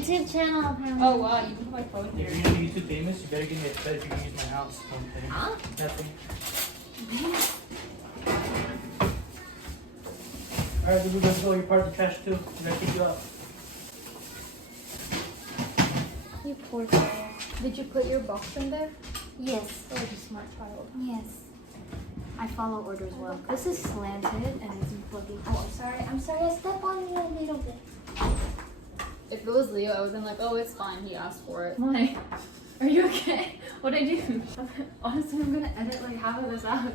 YouTube channel apparently. Oh wow, you can put my phone here. If you're gonna be YouTube famous, you better give me a cut if you can use my house. Okay. Huh? Nothing. Alright, dude, let's go. You're part of the trash too. I'm gonna kick you out. You poor girl. Did you put your box in there? Yes. Oh, you smart child. Yes. I follow orders well. This is slanted and it's bloody. Oh, I'm sorry. I'm sorry. I stepped on you a little bit. If it was Leo, I would have been like, oh, it's fine. He asked for it. Why? Are you okay? What'd I do? Honestly, I'm gonna edit like half of this out.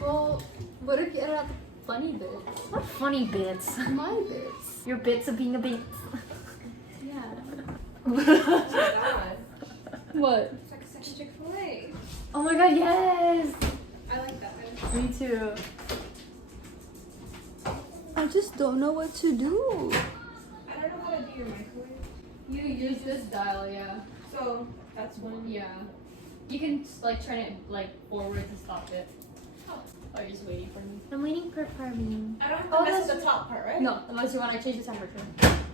Well, what if you edit out the funny bits? What funny bits? My bits. Your bits of being a bit. Yeah. Oh my god. What? It's like such a Chick-fil-A. Oh my god, yes! I like that one. Me too. I just don't know what to do. I don't know how to do your microwave. You use this dial, yeah. So that's one. Yeah. You can like turn it like forward to stop it. Oh. Or you're just waiting for me. I'm waiting for Parveen. I don't have to Oh, mess with the top part, right? No, unless you want to change the temperature.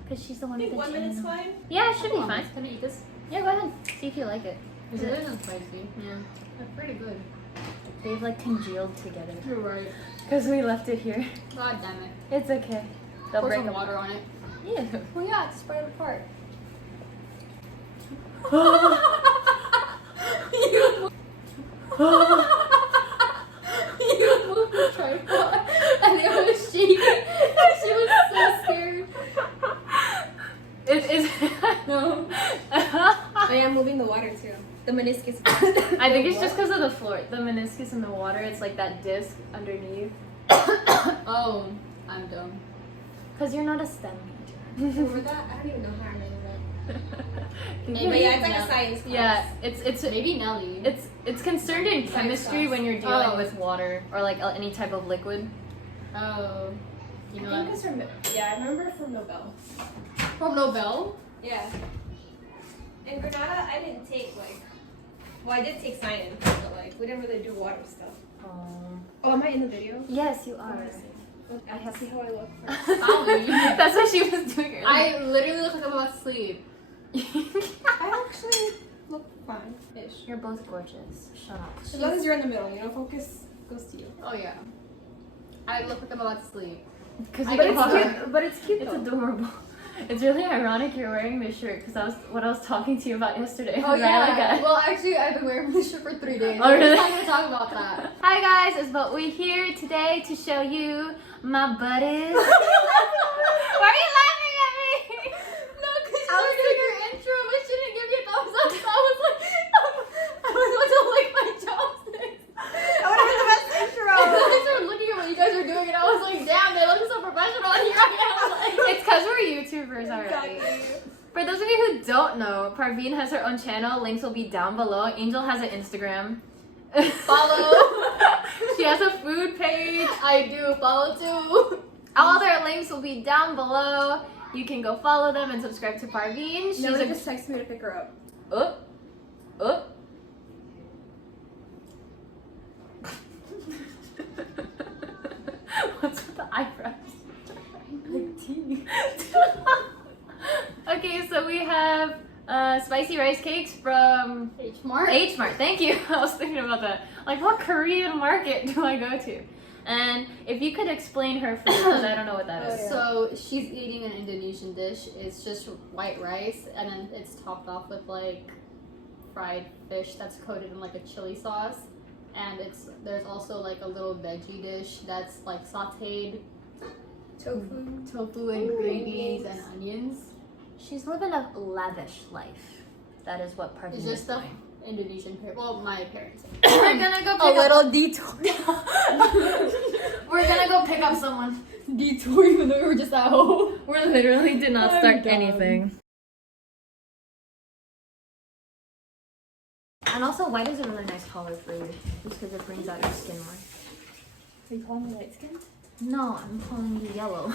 Because she's the I one think with the 1 minute's channel. fine. Yeah, it should be Hold on, fine. Can I eat this? Yeah, go ahead. See if you like it. Is it isn't spicy? Yeah. They're pretty good. They've like congealed together. You're right. Because we left it here. God damn it. It's okay. They'll Pour break some apart. water on it. Yeah. Well, yeah, to spread it apart. You moved the tripod and it was shaking. She was so scared. It is. No. I am moving the water too. The meniscus. I think it's just because of the floor. The meniscus in the water, it's like that disc underneath. Oh, I'm dumb. Because you're not a STEM major. Remember that? I don't even know how I remember that. But Maybe yeah, it's like no. a science class. Yeah, it's Maybe Nelly. it's concerned in chemistry when you're dealing Oh. with water or like any type of liquid. Oh. You I know think that? it's from, yeah, I remember from Nobel. From Nobel? Yeah. In Granada, I didn't take like, well, I did take science, but like, we didn't really do water stuff. Oh, am I in the video? Yes, you are. I have to see how I look first. Probably. That's what she was doing earlier. I literally look like I'm about to sleep. I actually look fine-ish. You're both gorgeous. Shut up. As long as you're in the middle, you know, focus goes to you. Oh yeah. I look like I'm about to sleep. Because I but get it's hard. cute. But it's cute. It's though. adorable. It's really ironic you're wearing this shirt because I was talking to you about yesterday. Oh Was I like yeah. a- Well, actually, I've been wearing this shirt for 3 days. Oh, really? We're not gonna talk about that. Hi guys, it's but we're here today to show you my buddies. Why are you laughing at me? No, because you were doing your intro, but she didn't give you a thumbs up. So I was like, I was about to lick my chopsticks. That would have been the best intro! And then I started looking at what you guys were doing, and I was like, damn, they look so professional. And here I am, like. It's because we're YouTubers already. Exactly. For those of you who don't know, Parveen has her own channel. Links will be down below. Angel has an Instagram. Follow. She has a food page. I do follow too. All their links will be down below. You can go follow them and subscribe to Parveen. She's Nelly a just texted me to pick her up. What's with the eyebrows? Okay, so we have spicy rice cakes from H Mart. H Mart. Thank you. I was thinking about that. Like, what Korean market do I go to? And if you could explain her food, because I don't know what that is. Oh, yeah. So she's eating an Indonesian dish. It's just white rice, and then it's topped off with like fried fish that's coated in like a chili sauce. And there's also like a little veggie dish that's like sautéed tofu and greens and onions. She's living a lavish life. That is what Parveen It's is just the doing. Indonesian parents. Well, my parents. We're gonna go A pick up. little detour. We're gonna go pick up someone. Detour, even though we were just at home. We literally did not I'm start dumb. anything. And also, white is a really nice color for you. Just because it brings out your skin more. Are you calling me light skinned? No, I'm calling you yellow.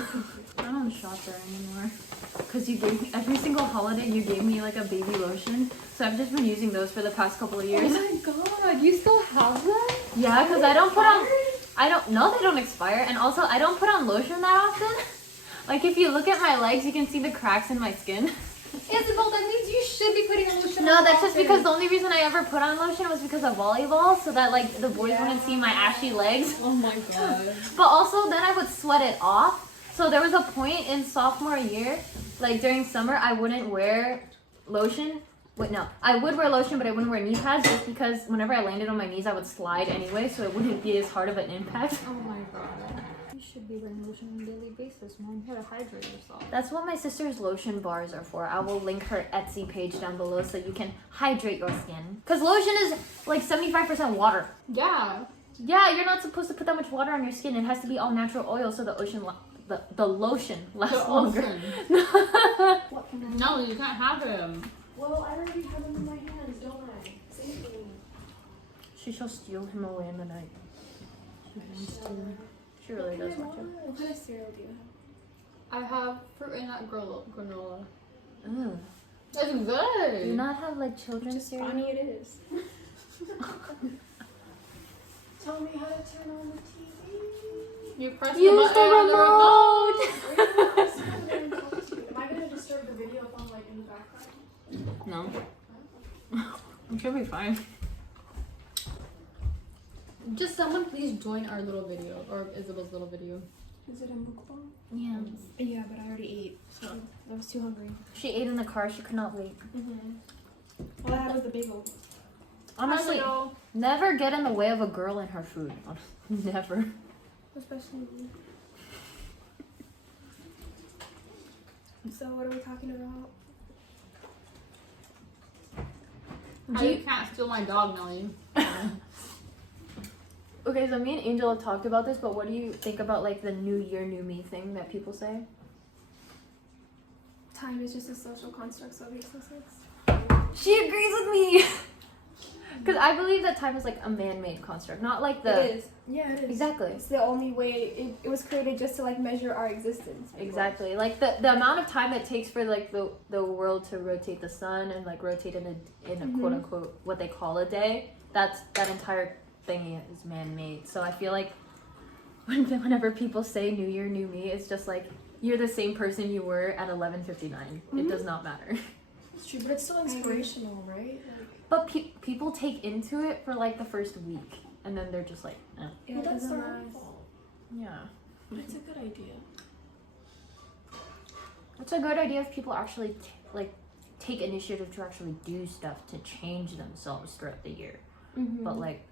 I don't shop there anymore. Because you gave me, every single holiday you gave me like a baby lotion. So I've just been using those for the past couple of years. Oh my god, you still have that? Yeah, because I don't put on, they don't expire. And also I don't put on lotion that often. Like if you look at my legs, you can see the cracks in my skin. Isabelle, that means you should be putting on lotion. No, that's just because the only reason I ever put on lotion was because of volleyball, so that like the boys wouldn't see my ashy legs. Oh my god. But also then I would sweat it off. So there was a point in sophomore year, like during summer, I wouldn't wear lotion. Wait, no. I would wear lotion, but I wouldn't wear knee pads just because whenever I landed on my knees, I would slide anyway, so it wouldn't be as hard of an impact. Oh my god. You should be wearing lotion on a daily basis, man. You gotta hydrate yourself. That's what my sister's lotion bars are for. I will link her Etsy page down below so you can hydrate your skin. Because lotion is like 75% water. Yeah. Yeah, you're not supposed to put that much water on your skin. It has to be all natural oil so the lotion lasts longer. No, you can't have him. Well, I already have them in my hands, don't I? Same thing. She shall steal him away in the night. She wants to. She really does want to. What kind of cereal do you have? I have fruit and nut granola. Ugh. That's Do good. you not have like children's Just cereal? funny it is. Tell me how to turn on the TV. You press Use the button the on the remote. remote! Am I gonna disturb the video if I'm like in the background? No. It should be fine. Just someone please join our little video, or Isabel's little video. Is it a mukbang? Yeah. Yeah, but I already ate, so I was too hungry. She ate in the car. She could not wait. All I had was the bagel. Honestly, never get in the way of a girl and her food. Never. Especially me. So what are we talking about? How you can't steal my dog, Nelly. Okay, so me and Angel have talked about this, but what do you think about like the new year, new me thing that people say? Time is just a social construct, so it makes no sense. She agrees with me! Because I believe that time is like a man-made construct, not like the... It is. Yeah, it is. Exactly. It's the only way, it was created just to like measure our existence. Exactly. Like the amount of time it takes for like the world to rotate the sun and like rotate in a quote unquote what they call a day, that entire thing is man-made. So I feel like whenever people say new year, new me, it's just like you're the same person you were at 11:59. It does not matter. It's true, but it's still inspirational, right? But people take into it for like the first week and then they're just like, eh. Yeah, that's their own fault. Yeah. But it's a good idea. It's a good idea if people actually take initiative to actually do stuff to change themselves throughout the year. But like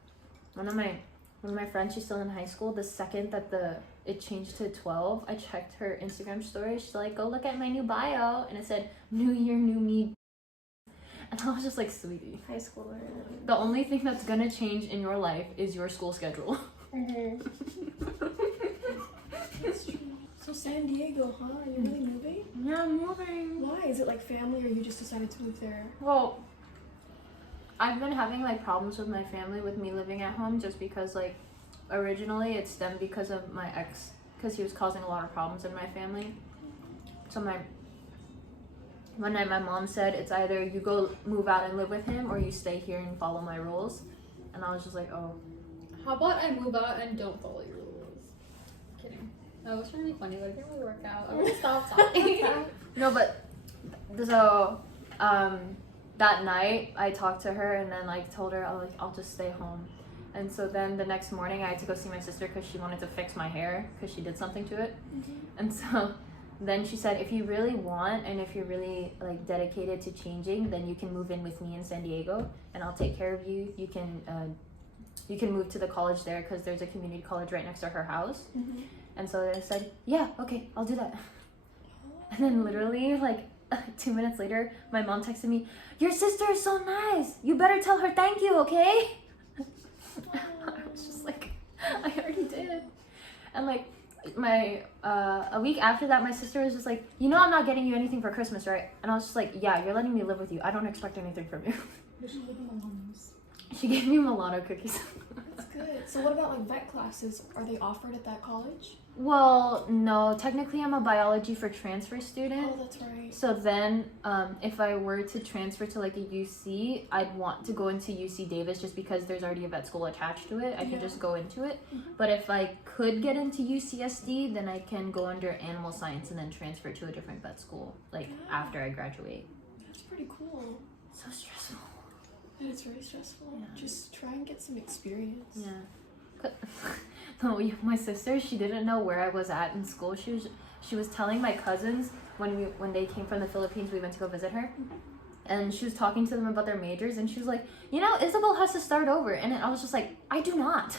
one of my friends, she's still in high school. The second that it changed to 12, I checked her Instagram story. She's like, "Go look at my new bio," and it said "New Year, New Me." And I was just like, "Sweetie, High schooler. the only thing that's gonna change in your life is your school schedule." That's true. So San Diego, huh? Are you really moving? Yeah, I'm moving. Why? Is it like family, or you just decided to move there? Well, I've been having like problems with my family with me living at home just because like originally it stemmed because of my ex, because he was causing a lot of problems in my family. So one night my mom said it's either you go move out and live with him or you stay here and follow my rules. And I was just like, oh. How about I move out and don't follow your rules? Kidding. That was really funny, but it didn't really work out. I'm gonna stop talking. No, but so that night I talked to her and then like told her I'll just stay home. And so then the next morning I had to go see my sister because she wanted to fix my hair because she did something to it. And so then she said, if you really want and if you're really like dedicated to changing, then you can move in with me in San Diego and I'll take care of you. You can move to the college there because there's a community college right next to her house. And so I said, yeah, okay, I'll do that. And then literally like 2 minutes later, my mom texted me, your sister is so nice. You better tell her thank you, okay? I was just like, I already did. And like a week after that, my sister was just like, you know I'm not getting you anything for Christmas, right? And I was just like, yeah, you're letting me live with you. I don't expect anything from you. But she gave you moms. She gave me mulatto cookies. That's good. So what about like vet classes? Are they offered at that college? Well, no, technically I'm a biology for transfer student. Oh, that's right. So then if I were to transfer to like a UC, I'd want to go into UC Davis just because there's already a vet school attached to it. I can just go into it. But if I could get into UCSD, then I can go under animal science and then transfer to a different vet school like after I graduate. It's pretty cool. So stressful. And it's very stressful. Yeah. Just try and get some experience. Yeah. No, my sister, she didn't know where I was at in school. She was telling my cousins when they came from the Philippines, we went to go visit her. And she was talking to them about their majors, and she was like, you know, Isabelle has to start over. And I was just like, I do not.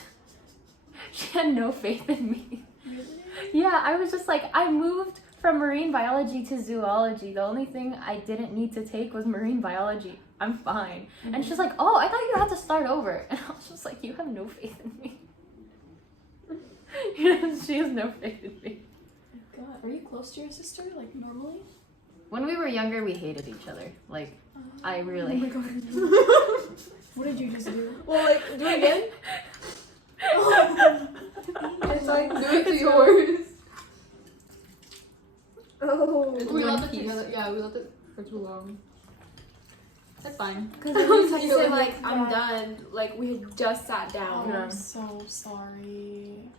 She had no faith in me. Really? Yeah, I was just like, I moved from marine biology to zoology. The only thing I didn't need to take was marine biology. I'm fine. And she's like, oh, I thought you had to start over. And I was just like, you have no faith in me. She has no faith in me. God, are you close to your sister, like, normally? When we were younger, we hated each other. Like, I really... Oh my God. What did you just do? Well, like, do it again. It's like, do it to yours. Oh. We left it, yeah, we left it for too long. That's fine. Because every time you say, Yeah. like, I'm done, like, we had just sat down. Oh, Yeah. I'm so sorry.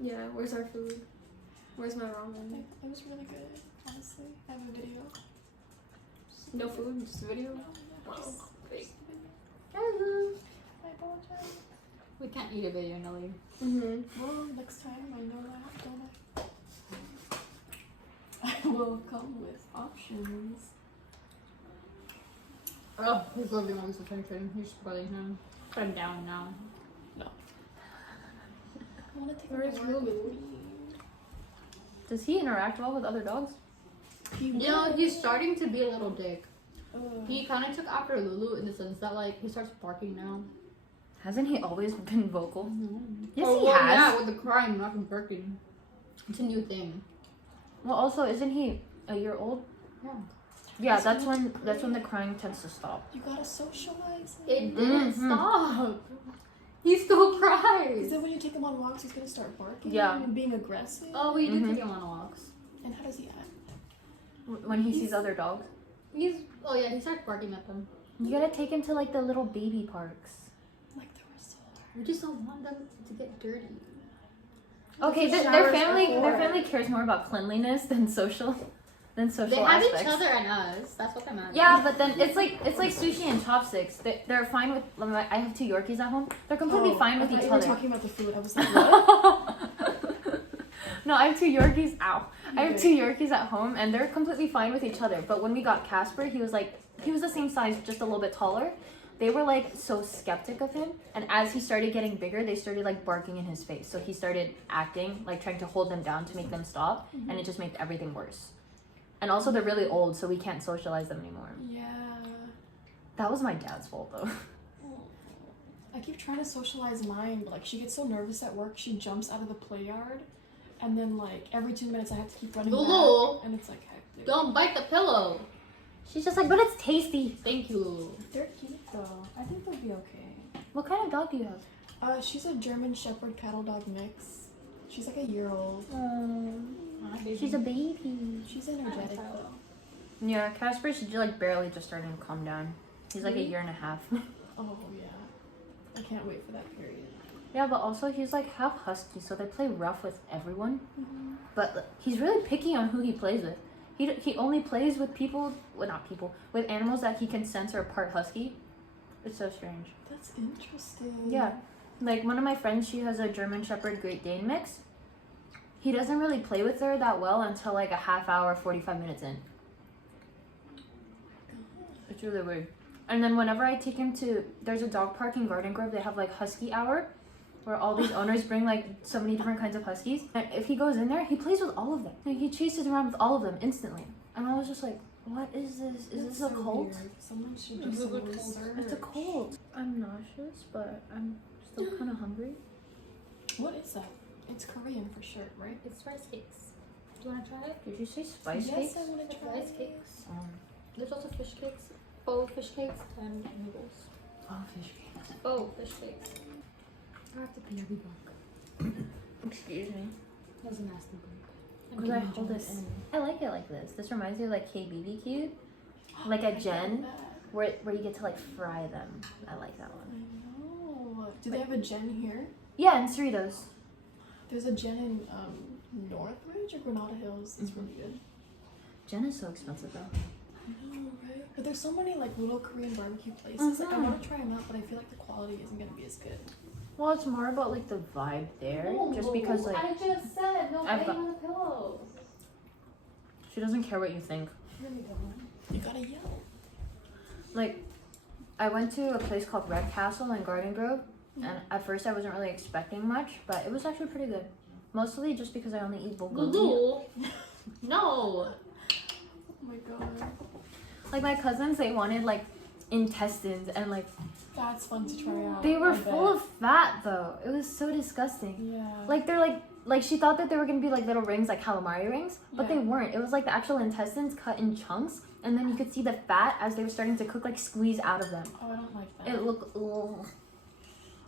Yeah, where's our food? Where's my ramen? It was really good, honestly. I have a video. No food, just a video. Wow. Great. I apologize. We can't eat a video, Nelly. Mm-hmm. Well, next time I know that, don't I? I will come with options. Oh, he's loving all this attention. He's spoiling him. Put him down now. I want to take Where's a walk Lulu? with me. Does he interact well with other dogs? You know, he's starting to be a little dick. Ugh. He kind of took after Lulu in the sense that, like, he starts barking now. Hasn't he always been vocal? Yes, Oh, he well, has. yeah, with the crying, not from barking. It's a new thing. Well, also, isn't he a year old? Yeah. Yeah, that's when the crying tends to stop. You gotta socialize. It didn't Mhm. stop. He still cries. Is it when you take him on walks, he's gonna start barking Yeah. and being aggressive? Oh, we did Mhm. take him on walks. And how does he act? When he sees other dogs. Oh yeah, he starts barking at them. You gotta take him to like the little baby parks. Like the resort. We just don't want them to get dirty. Okay, That's what their showers family are for. their family cares more about cleanliness than social They have aspects. each other and us. That's what I meant. Yeah, but then it's like sushi and chopsticks. They're fine with. I have 2 Yorkies at home. They're completely fine with I thought each you were other. talking about the food. I was like, what? No, I have 2 Yorkies. Ow. I have Okay. 2 Yorkies at home, and they're completely fine with each other. But when we got Casper, he was the same size, just a little bit taller. They were like so skeptic of him, and as he started getting bigger, they started like barking in his face. So he started acting like trying to hold them down to make them stop, and it just made everything worse. And also, they're really old, so we can't socialize them anymore. Yeah. That was my dad's fault, though. I keep trying to socialize mine, but like she gets so nervous at work, she jumps out of the play yard, and then like every 2 minutes I have to keep running Lulu. back, and it's like hectic. Don't bite the pillow. She's just like, but it's tasty. Thank you, Lulu. They're cute though. I think they'll be okay. What kind of dog do you have? She's a German Shepherd cattle dog mix. She's like a year old. She's a baby. She's energetic though. Yeah, Casper's like barely just starting to calm down. He's like a year and a half. Oh yeah. I can't wait for that period. Yeah, but also he's like half husky, so they play rough with everyone. Mm-hmm. But he's really picky on who he plays with. He only plays with with animals that he can sense are part husky. It's so strange. That's interesting. Yeah, like one of my friends, she has a German Shepherd Great Dane mix. He doesn't really play with her that well until like a half hour, 45 minutes in. It's really weird. And then whenever I take him to, there's a dog park in Garden Grove, they have like husky hour, where all these owners bring like so many different kinds of huskies. And if he goes in there, he plays with all of them. Like, he chases around with all of them instantly. And I was just like, what is this? Is That's this a so cult? weird. Someone should do It's a some cult. research. It's a cult. I'm nauseous, but I'm still kind of hungry. What is that? It's Korean for sure, right? It's rice cakes. Do you want to try it? Did you say spice yes, cakes? I want to try Rice it. cakes. There's also fish cakes. Faux fish cakes and noodles. Oh, fish cakes. Faux fish cakes. I have to pee every block. Excuse me. That was a nasty block. Because I hold it in. I like it like this. This reminds me of like KBBQ. Like a gen, where you get to like fry them. I like that one. I know. Do they have a gen here? Yeah, and Cerritos. There's a gen in Northridge or Granada Hills. It's really good. Gen is so expensive though. know, right? But there's so many like little Korean barbecue places. Like I want to try them out, but I feel like the quality isn't gonna be as good. Well, it's more about like the vibe there, just because like I just said no I've bedding got- on the pillows. she doesn't care what you think. You gotta yell. Like, I went to a place called Red Castle in Garden Grove, and at first I wasn't really expecting much, but it was actually pretty good. Mostly just because I only eat bulgogi. No. Oh my god. Like my cousins, they wanted like intestines, and like That's fun to try out. they were I full bet. of fat though. It was so disgusting. Yeah. Like they're like she thought that they were gonna be like little rings, like calamari rings, but Yeah. they weren't. It was like the actual intestines cut in chunks, and then you could see the fat as they were starting to cook, like squeeze out of them. Oh, I don't like that. It looked ugh.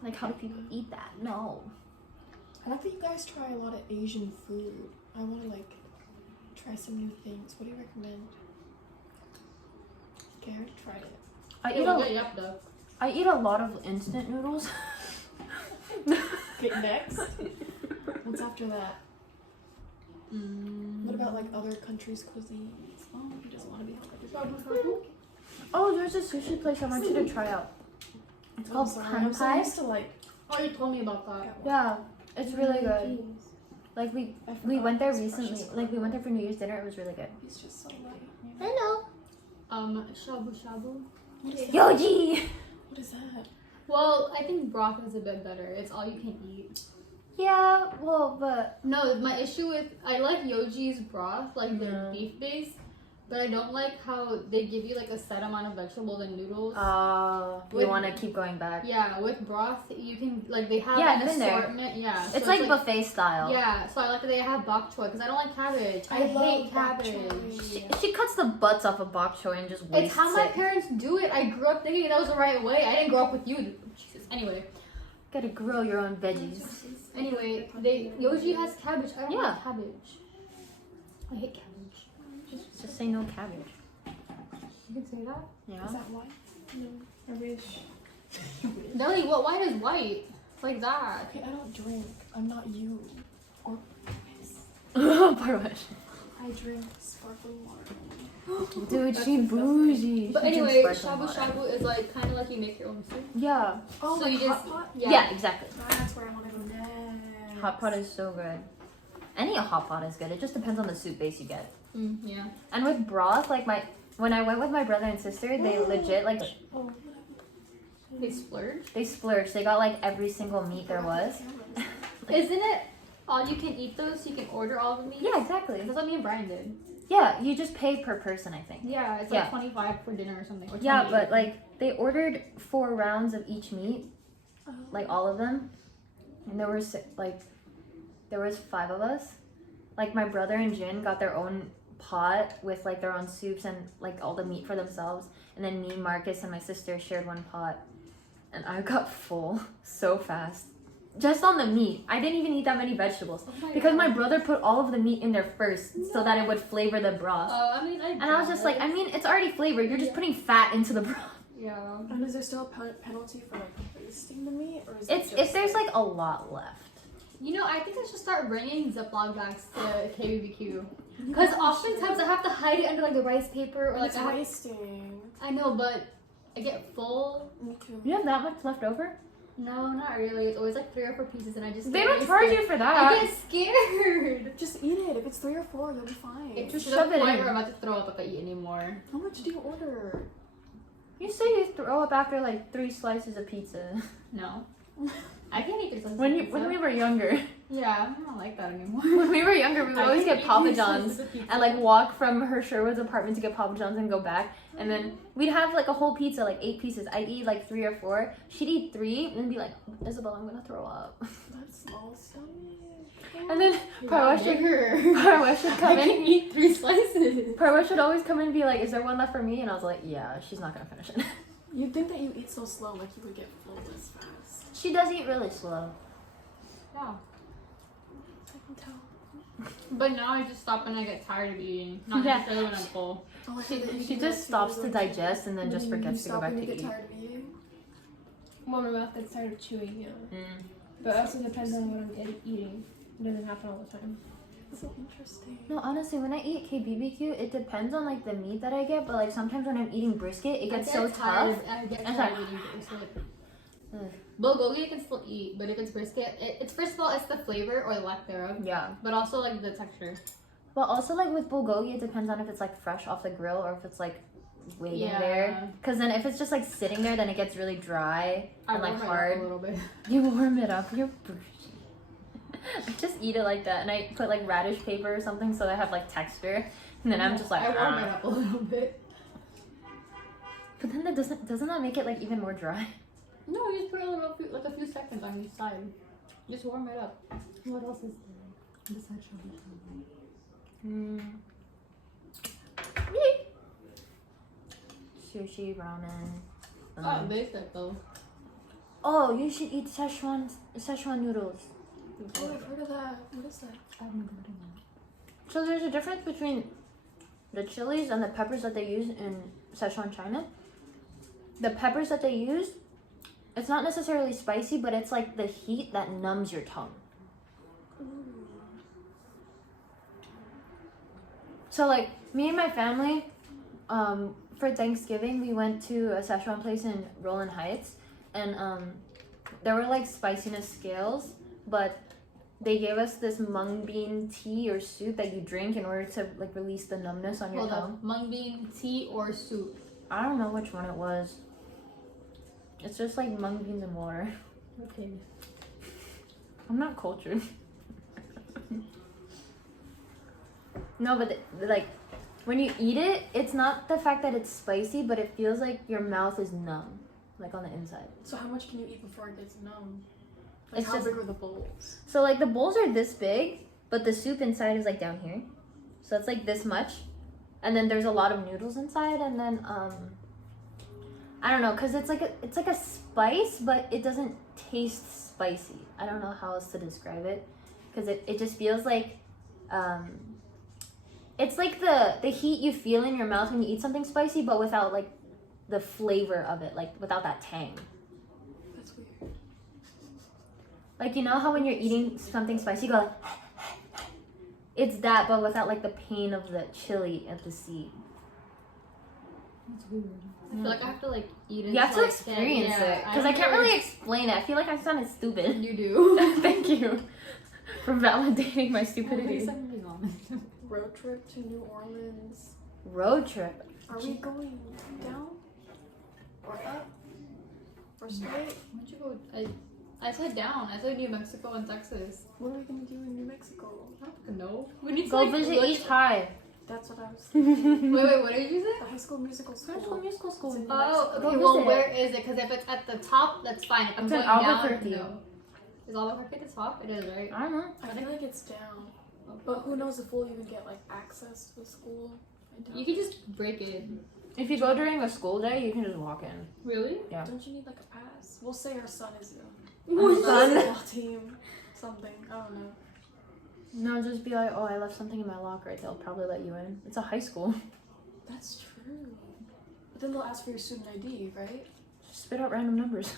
Like how do people eat that? No. I like that you guys try a lot of Asian food. I want to like try some new things. What do you recommend? Okay, I already tried it. I eat a lot of instant noodles. Okay, next. What's after that? What about like other countries' cuisines? Oh, he doesn't want to be Oh, there's a sushi place I want you to try out. It's called I'm so Panpai. used to like. Oh, you told me about that. Yeah, it's really good. Like we I forgot went there his recently. precious Like we went there for New Year's dinner. It was really good. He's just so light. Hello. Shabu shabu. What is that? Yoji. What is that? Well, I think broth is a bit better. It's all you can eat. Yeah. Well, but No, my issue with I like Yoji's broth, like their beef base, but I don't like how they give you like a set amount of vegetables and noodles. you With- want to keep going back. Yeah, with broth you can like they have Yeah, an I've been there. assortment. Yeah, It's so like buffet style. Yeah, so I like that they have bok choy because I don't like cabbage. I hate love bok cabbage. choy. She cuts the butts off of bok choy and just wastes It's how my it. parents do it. I grew up thinking that was the right way. I didn't grow up with you. Jesus. Anyway, Gotta grow your own veggies. Anyway, Yoji has cabbage. I don't Yeah. like cabbage. I hate cabbage. Just say no cabbage. You can say that. Yeah. Is that wine? No, I wish. Nelly, what wine is white? Like that. Okay, I don't drink. I'm not you. Or Parvesh. I drink sparkling water. Dude, she bougie. But She drinks anyway, sparkling shabu water. shabu is like kind of like you make your own soup. Yeah. Oh, So like you hot just- pot? Yeah, exactly. That's where I want to go next. Hot pot is so good. Any hot pot is good. It just depends on the soup base you get. Yeah. And with broth, like when I went with my brother and sister, they legit like Oh, They splurge. they splurged. They got like every single meat there was. Isn't it all you can eat those? So you can order all the meat. Yeah, exactly. That's what me and Brian did. Yeah, you just pay per person, I think. Yeah, it's Yeah. like 25 for dinner or something. Or Yeah, 28. but like they ordered 4 rounds of each meat, like all of them, and there was 5 of us. Like my brother and Jin got their own pot with like their own soups and like all the meat for themselves, and then me, Marcus, and my sister shared one pot, and I got full so fast. Just on the meat. I didn't even eat that many vegetables because my brother put all of the meat in there first so that it would flavor the broth. I mean, And I was just like, I mean, it's already flavored. You're just putting fat into the broth. Yeah. And is there still a penalty for like wasting the meat, or is it It's just if there's like a lot left. You know, I think I should start bringing Ziploc bags to KBBQ. Because oftentimes I have to hide it under like the rice paper or like it's I have, wasting. I know, but I get full. Me too. You have that much left over? No, not really. It's always like 3 or 4 pieces, and I just They get don't charge wasted. you for I that. get scared. Just eat it. If it's 3 or 4, you'll be fine. It's just Shove the it point in. where I'm about to throw up if I eat anymore. How much do you order? You say you throw up after like 3 slices of pizza. No. I can't eat 3 slices When of you pizza. when we were younger, Yeah, I don't like that anymore. when we were younger, we would always can't get eat Papa 3 John's slices of pizza. and like walk from her Sherwood's apartment to get Papa John's and go back. And then we'd have like a whole pizza, like 8 pieces. I'd eat like 3 or 4. She'd eat 3 and be like, Isabelle, I'm gonna throw up. That's small stomach. And then Parvesh would I come can in. eat 3 slices. Parvesh would always come in and be like, is there one left for me? And I was like, yeah, she's not gonna finish it. You'd think that you eat so slow, like you would get full this fast. She does eat really slow. Yeah. I can tell. But now I just stop when I get tired of eating. Not Yeah. necessarily when I'm full. Oh, I hate that you She do just that too, stops to like- digest and then just you forgets to go stop back when to you get eat. tired of eating. Well, my mouth gets tired of chewing, yeah. Mm. But it also depends on what I'm eating. It doesn't happen all the time. So interesting. No, honestly, when I eat KBBQ, it depends on like the meat that I get. But like sometimes when I'm eating brisket, it gets so tough. I get It's tired like- eating brisket. Ugh. Bulgogi you can still eat, but if it's brisket, it's first of all it's the flavor or the lack thereof, Yeah. but also like the texture. But also like with bulgogi, it depends on if it's like fresh off the grill or if it's like waiting there. Because then if it's just like sitting there, then it gets really dry and like warm it up hard. a little bit. You warm it up. You're bougie. I just eat it like that, and I put like radish paper or something so that I have like texture. And then I'm just like, I warm it up a little bit. But then that doesn't that make it like even more dry? No, you just put it like a few seconds on each side. Just warm it up. What else is there besides shabu shabu? Sushi, ramen. Oh, basic though. Oh, you should eat Szechuan noodles. Oh, I've heard of that. What is that? I've never done So there's a difference between the chilies and the peppers that they use in Szechuan China. The peppers that they use, it's not necessarily spicy, but it's like the heat that numbs your tongue. So like me and my family, for Thanksgiving we went to a Szechuan place in Roland Heights, and there were like spiciness scales, but they gave us this mung bean tea or soup that you drink in order to like release the numbness on your Hold tongue. up, mung bean tea or soup? I don't know which one it was. It's just like mung beans and water. Okay. I'm not cultured. No, but like when you eat it, it's not the fact that it's spicy, but it feels like your mouth is numb, like on the inside. So how much can you eat before it gets numb? Like It's how just- big are the bowls? So like the bowls are this big, but the soup inside is like down here. So it's like this much. And then there's a lot of noodles inside, and then I don't know, cuz it's like a spice, but it doesn't taste spicy. I don't know how else to describe it, cuz it just feels like it's like the heat you feel in your mouth when you eat something spicy, but without like the flavor of it, like without that tang. That's weird. Like, you know how when you're eating something spicy, you go like, it's that, but without like the pain of the chili at the seed. That's weird. I feel like I have to like eat it. You have to like, experience yeah, it, because I can't never- really explain it. I feel like I sounded stupid. You do. Thank you for validating my stupidity. Road trip to New Orleans. Road trip. Are we going down? Or up? Or straight? Where'd you go? I said down. I said New Mexico and Texas. What are we gonna do in New Mexico? I don't know. We need to Go like, visit look- East High. That's what I was thinking. Wait, what did you say? The High School Musical School. High School Musical School. It's in New Oh, Mexico. okay. Go Well, visit. where is it? Because if it's at the top, that's fine. If I'm It's in going down, Albuquerque. no. Is Albuquerque the top? It is, right? I don't know. I feel like it's down. But who knows if we'll even get like access to the school. I doubt You can just break it. If you go during a school day, you can just walk in. Really? Yeah. Don't you need like a pass? We'll say our son is Our on the son? football team. Something. I don't know. No, just be like, oh, I left something in my locker. They'll probably let you in. It's a high school. That's true. But then they'll ask for your student ID, right? Spit out random numbers.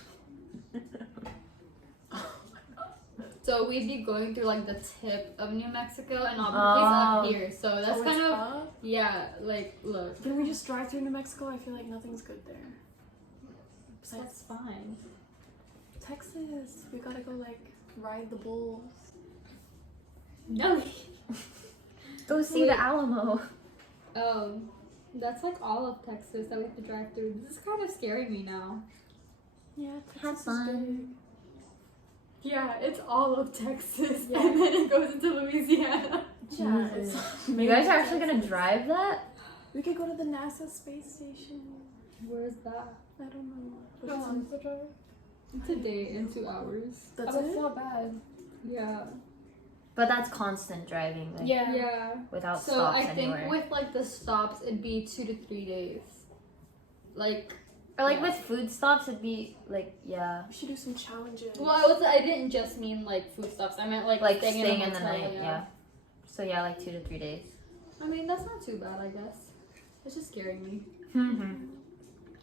So we'd be going through like the tip of New Mexico and Albuquerque's up here. So that's Oh, kind it's of up? yeah. Like look, Can we just drive through New Mexico? I feel like nothing's good there. that's Besides fine. Texas, we gotta go like ride the bulls. No. Go see the Alamo. That's like all of Texas that we have to drive through. This is kind of scaring me now. Yeah, Have Texas is fun. Yeah, it's all of Texas, Yeah. and then it goes into Louisiana. big. Yeah, Jesus. it's You guys are actually gonna drive that? We could go to the NASA space station. Where's that? I don't know. But How it's long is the drive? It's a day and 2 hours. That's It's it? not bad. Yeah. But that's constant driving, like Yeah. without So stops I think anywhere. with like the stops, it'd be 2 to 3 days. Like, Or like yeah. with food stops, it'd be like We should do some challenges. well, I didn't just mean like food stops. I meant like staying a in the hotel, night. Yeah. So yeah, like 2 to 3 days. I mean, that's not too bad, I guess. It's just scaring me. Mm-hmm.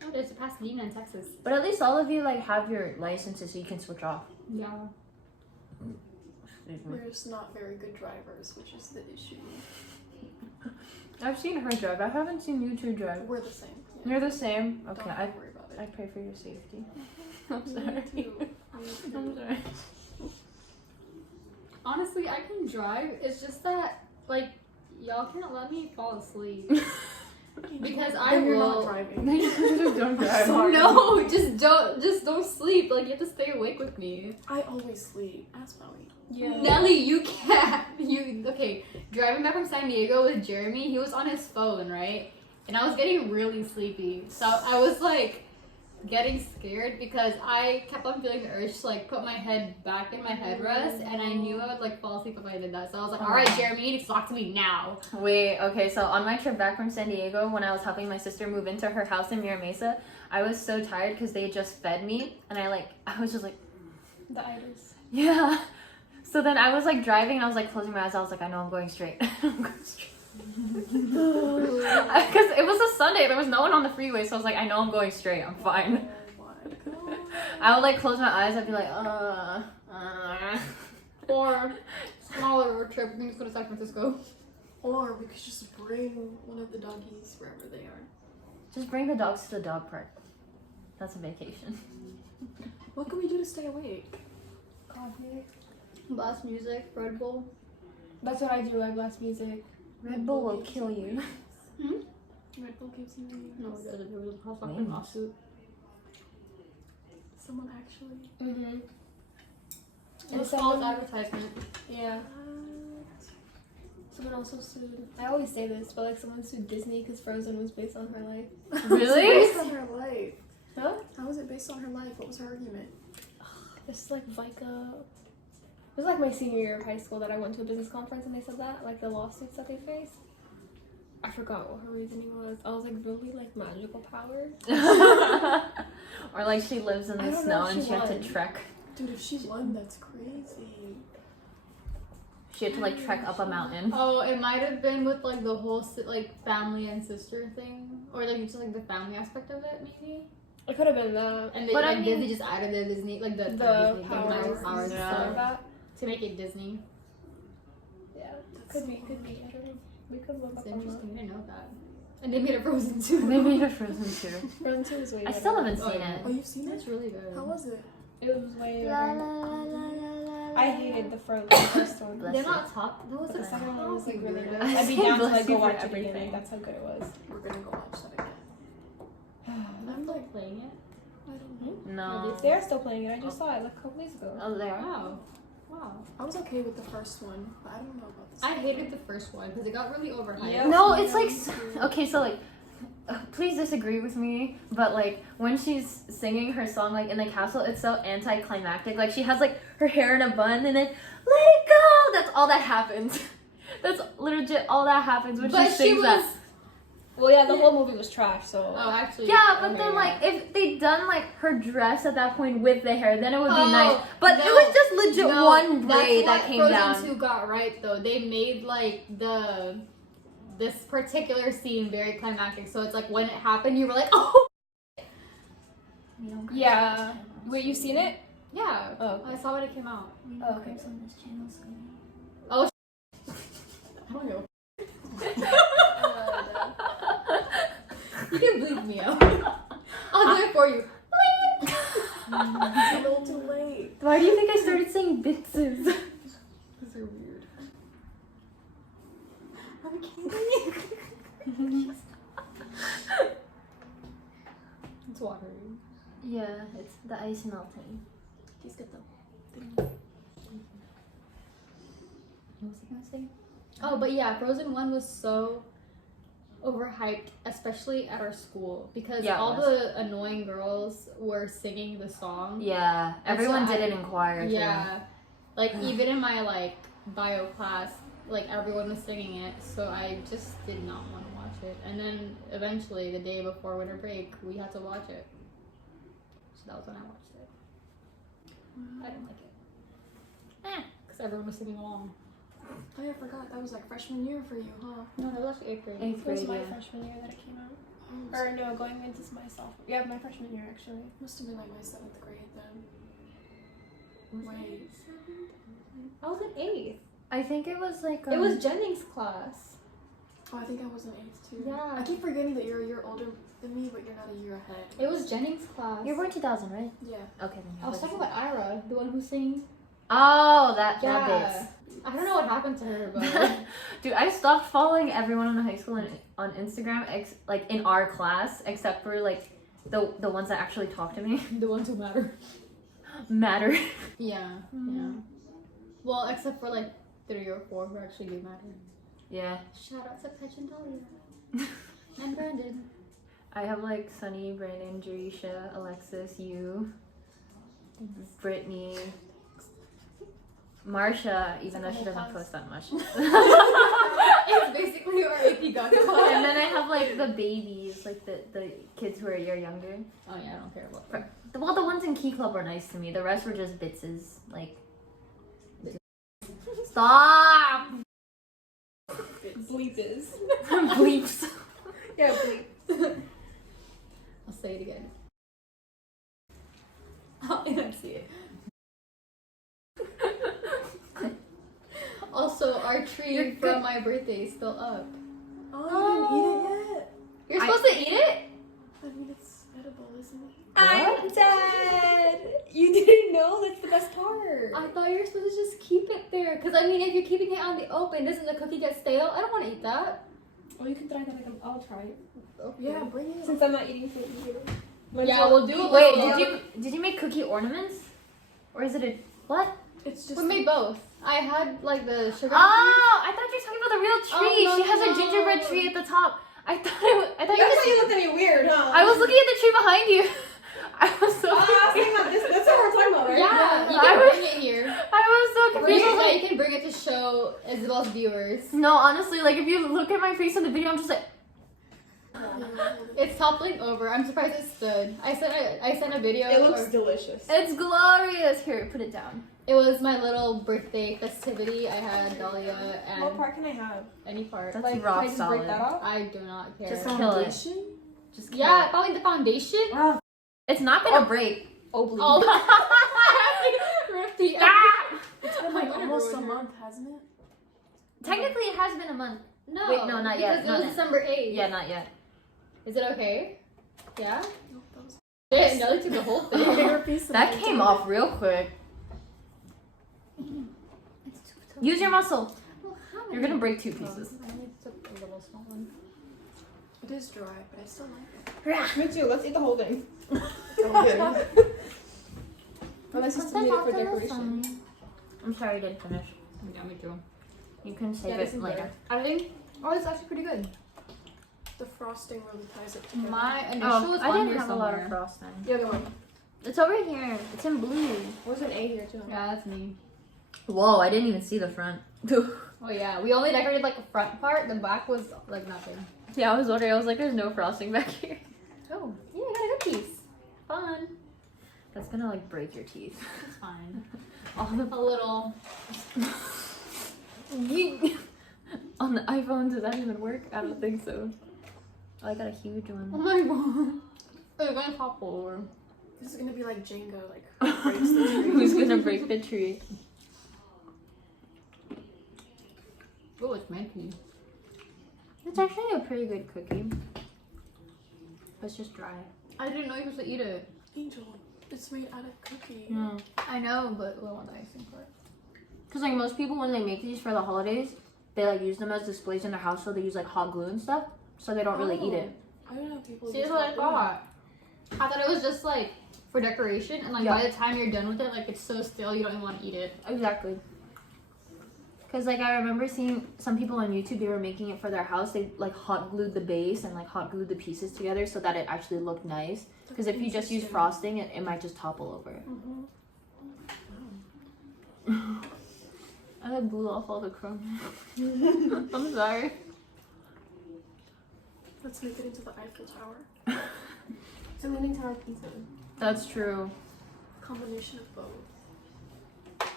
Oh, there's a Pasadena in Texas. But at least all of you like have your licenses so you can switch off. Yeah. We're just not very good drivers, which is the issue. I've seen her drive. I haven't seen you two drive. We're the same. You're the same? Okay, Don't I worry about it. pray for your safety. I'm Me sorry. too. Me I'm too. sorry. Honestly, I can drive. It's just that, like, y'all can't let me fall asleep. Because I Then you're will. not driving. Just don't drive. No, just don't sleep. Like, you have to stay awake with me. I always sleep. Ask Maui. Yeah. Nelly, you can't. Okay? Driving back from San Diego with Jeremy, he was on his phone, right? And I was getting really sleepy, so I was like getting scared because I kept on feeling the urge to like put my head back in my headrest, and I knew I would like fall asleep if I did that. So I was like, all right, Jeremy, you need to talk to me now. Wait, okay, so on my trip back from San Diego, when I was helping my sister move into her house in Mira Mesa, I was so tired because they just fed me, and I was just like, The itis. yeah. So then I was like driving, and I was like closing my eyes. I was like, I know I'm going straight. I'm going straight. Because it was a Sunday, there was no one on the freeway, so I was like, I know I'm going straight. I'm fine. Oh my god. I would like close my eyes. I'd be like, Or smaller road trip, we can just go to San Francisco. Or we could just bring one of the doggies wherever they are. Just bring the dogs to the dog park. That's a vacation. What can we do to stay awake? Coffee. Blast music, Red Bull. That's what I do. I blast music. Red Bull will kill you. Red Bull gives you No, it doesn't. It was a fucking Wings. lawsuit. someone actually. Mm-hmm. It was false advertisement. Yeah. Someone also sued. I always say this, but like someone sued Disney because Frozen was based on her life. Really? Based on her life. Huh? How was it based on her life? What was her argument? It's like it was like my senior year of high school that I went to a business conference and they said that, like the lawsuits that they faced. I forgot what her reasoning was. I was like, really, like magical powers? Or like she lives in I the don't snow know if and she she had to won. trek. Dude, if she won, that's crazy. She had to like trek up a mountain. Oh, it might have been with like the whole like family and sister thing, or like just like the family aspect of it, maybe. It could have been that. And they, But I like, mean- Disney just added the Disney, like the The Disney, powers, powers Yeah. stuff like that. to make it Disney. Yeah. Could be. I don't know. We could look It's up on interesting. I didn't know that. And they made a Frozen too. They made a Frozen too. that. Frozen 2 was way I better. still haven't Oh, seen yeah. it. Oh, you've seen it? It's really good. How was it? It was way La, better. la, la, la, la, la, I la. hated the first one. Bless They're you. not top. That was The the second one was like really good. I I'd be say down to bless like you go for watch it everything. again. Like, that's how good it was. We're gonna go watch that again. I'm like playing it. I don't know. No. They're still playing it. I just saw it like a couple days ago. Oh, there. Wow. Wow. I was okay with the first one, but I don't know about this. I hated the first one because it got really overhyped. Yeah. No, it's like okay, so like please disagree with me, but like when she's singing her song like in the castle, it's so anticlimactic. Like she has like her hair in a bun and then let it go. That's all that happens. That's legit all that happens when But she sings that. Well, yeah, the whole movie was trash. So Oh, actually. Yeah, but okay, then yeah. like if they done like her dress at that point with the hair, then it would be Oh, nice. But it no, was just legit No, one that's braid what that came Frozen down. 2 got right though. They made like this particular scene very climactic. So it's like when it happened, you were like, oh. yeah. Wait, you seen it? Yeah. Oh. I saw when it came out. Oh, okay. On this channel, so I don't know. You can bleep me out. I'll do it for you. It's a little too late. Why do you think I started saying bitches? Because you're weird. I'm kidding. It's watery. Yeah, it's the ice melting. Please get them. What was I gonna say? Oh, but yeah, Frozen 1 was so overhyped, especially at our school, because Yeah, it all was. the annoying girls were singing the song. Yeah, And everyone so did I- it in choir too. Yeah. Like, even in my, like, bio class, like, everyone was singing it, so I just did not want to watch it. And then, eventually, the day before winter break, we had to watch it. So that was when I watched it. I didn't like it. Because everyone was singing along. Oh yeah, I forgot. That was like freshman year for you, huh? No, that was actually 8th grade. 8th It was grade, my yeah. freshman year that it came out. Oh, Or no, going into my sophomore. Yeah, my freshman year actually. must have been like my 7th grade then. Wait. I was in 8th. I think it was like It was Jennings' class. Oh, I think I was in 8th too. Yeah. I keep forgetting that you're a year older than me, but you're not a year ahead. It was Jennings' class. You were 2000, right? Yeah. Okay. Then I was talking about Ira, the one who sings. Oh, that Yeah. bitch. I don't know what happened to her, but Dude, I stopped following everyone in high school on Instagram, like in our class, except for like the ones that actually talk to me. the ones who matter. Matter. Yeah. Yeah. Well, except for like 3 or 4 who actually do matter. Yeah. Shout out to Petch and Dahlia. And Brandon. I have like Sunny, Brandon, Jerisha, Alexis, you, Brittany, Marsha, even though she doesn't post that much. It's basically our AP God class. And then I have like the babies, like the kids who are a year younger. Oh yeah, I don't care about that. Well, the ones in Key Club were nice to me. The rest were just bitches. Like, stop! Bleepers. Bleeps. Yeah, bleep. I'll say it again. I'll enunciate. Also, our tree from my birthday is still up. Oh, you didn't eat it yet? You're supposed to eat it? I mean, it's edible, isn't it? I'm dead. You didn't know? That's the best part. I thought you were supposed to just keep it there. Because, I mean, if you're keeping it on the open, doesn't the cookie get stale? I don't want to eat that. Oh, you can try that. I'll try it. Okay. Yeah, bring it. Since I'm not eating food either. Yeah, we'll do a Wait, little- did you make cookie ornaments? Or is it a what? It's just. We made both. I had, like, the sugar. Oh, I thought you were talking about the real tree. Oh, no, She has no. a gingerbread tree at the top. I thought you That's why were. you looked at me weird, huh? I was looking at the tree behind you. I was so. I was thinking about this. That's what we're talking about, right? Yeah, you I can was- bring it here. I was so confused. I was Yeah, like, you can bring it to show Isabel's viewers. no, honestly, like if you look at my face in the video, I'm just like. It's toppling over. I'm surprised it stood. I sent a video. It looks delicious. It's glorious. Here, put it down. It was my little birthday festivity. I had Dahlia What and part can I have? any part. That's Like, rock can I just solid. break that off? I do not care. Just kill it. Foundation? Just kill Yeah, it. probably the foundation. It's not gonna break. Oh, Oh, Rip the It's been like almost a month, hasn't it? Technically, it has been a month. No. Wait, no, not yet, Because not it was yet. December 8th. Yeah, not yet. Is it okay? Yeah? No, that was. Shit, Nelly took the whole thing. Bigger piece of That it. came off real quick. Use your muscle. You're gonna break 2 pieces. I only took a little small one. It is dry, but I still like it. Me too. Let's eat the whole thing. Unless it's to eat it for decoration. I'm sorry I didn't finish. Yeah, me too. You can save Yeah, this it is later. I think. Oh, it's actually pretty good. The frosting really ties it together. My initial Oh, is I on didn't here have a lot of somewhere. frosting. The other one. It's over here. It's in blue. There's an A here too. Yeah, that's me. Whoa, I didn't even see the front. Oh yeah, we only decorated like the front part. The back was like nothing. Yeah, I was wondering. I was like, there's no frosting back here. Oh, yeah, I got a good piece. Fun. That's gonna like break your teeth. It's fine. All the A little. on the iPhone, does that even work? I don't think so. Oh, I got a huge Oh one. my god. It's gonna topple over. This is gonna be like Jenga, like breaks the tree. Who's gonna break the tree? Oh, it's minty. It's actually a pretty good cookie. It's just dry. I didn't know you were supposed to eat it. Angel, it's made out of cookie. No. I know, but we don't want the icing part. Cause like most people when they make these for the holidays, they like use them as displays in their house, so they use like hot glue and stuff, so they don't really eat it. I don't know people. See, use that's what I hot glue. thought. I thought it was just like for decoration, and like Yeah. by the time you're done with it, like it's so stale you don't even want to eat it. Exactly. Cause like I remember seeing some people on YouTube, they were making it for their house. They like hot glued the base and like hot glued the pieces together so that it actually looked nice. Cause if you just use frosting, it might just topple over. I like blew off all the crumbs. I'm sorry. Let's make it into the Eiffel Tower. It's a Leaning Tower pizza. That's true. Combination of both.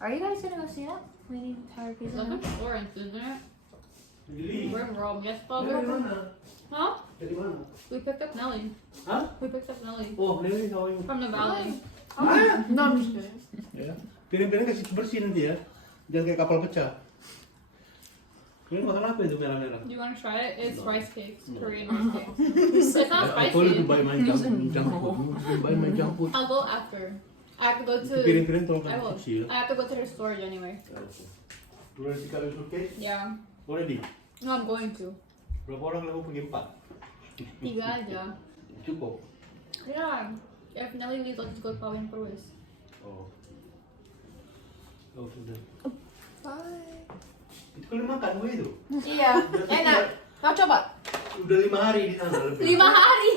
Are you guys gonna go see that? Leaning Tower Pizza? It's like Florence, isn't it? Really? We're in Rome, yes, Dari Father? mana? Huh? Dari mana? We picked up Nelly. Huh? We picked up Nelly Oh, Nelly, how are you? from the valley. No, I'm just kidding. Yeah. Piring-piring kasih bersih nanti ya. Jangan kayak kapal pecah. Ini makan apa itu merah-merah? Do you want to try it? It's rice cakes, Korean rice cakes. It's not I told you to spicy. buy my junk food. Buy my junk food. I'll go after. I have to go to. Piring-piring tolong I will. kasih kecil. I have to go to the storage anyway. Lu udah dikali suitcase? Yeah. Already? No, I'm going to. Berapa orang yang mau pergi 4? 3 aja. Cukup. Yeah. If Nelly leaves, I'll just go to Parveen and Nelly. Oh. Oh sudah. Bye. Itu kalian makan gue itu? Iya, enak. Mau coba? Udah 5 hari di sana lebih. 5 hari.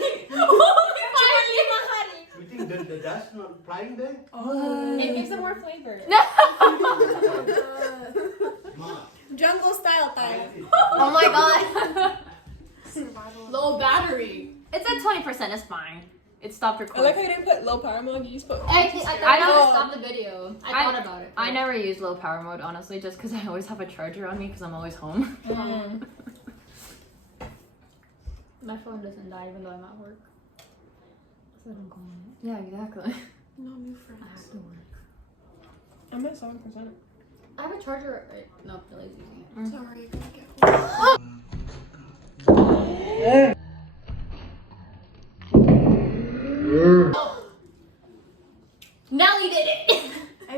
You think the dust not flying there? It gives it more flavor. Ma. Jungle style time. Oh my god. Low battery. It's at 20%, it's fine. It stopped I like recording. how you didn't put low power mode. You just put. I I know know. to stop the video. I thought about it. I never use low power mode, honestly, just because I always have a charger on me because I'm always home. My phone doesn't die even though I'm at work. So I don't go on it. Yeah, exactly. No new I friends. have to work. I'm at 7%. I have a charger. No, Billy's using it. Sorry, gotta get home. Nelly did it!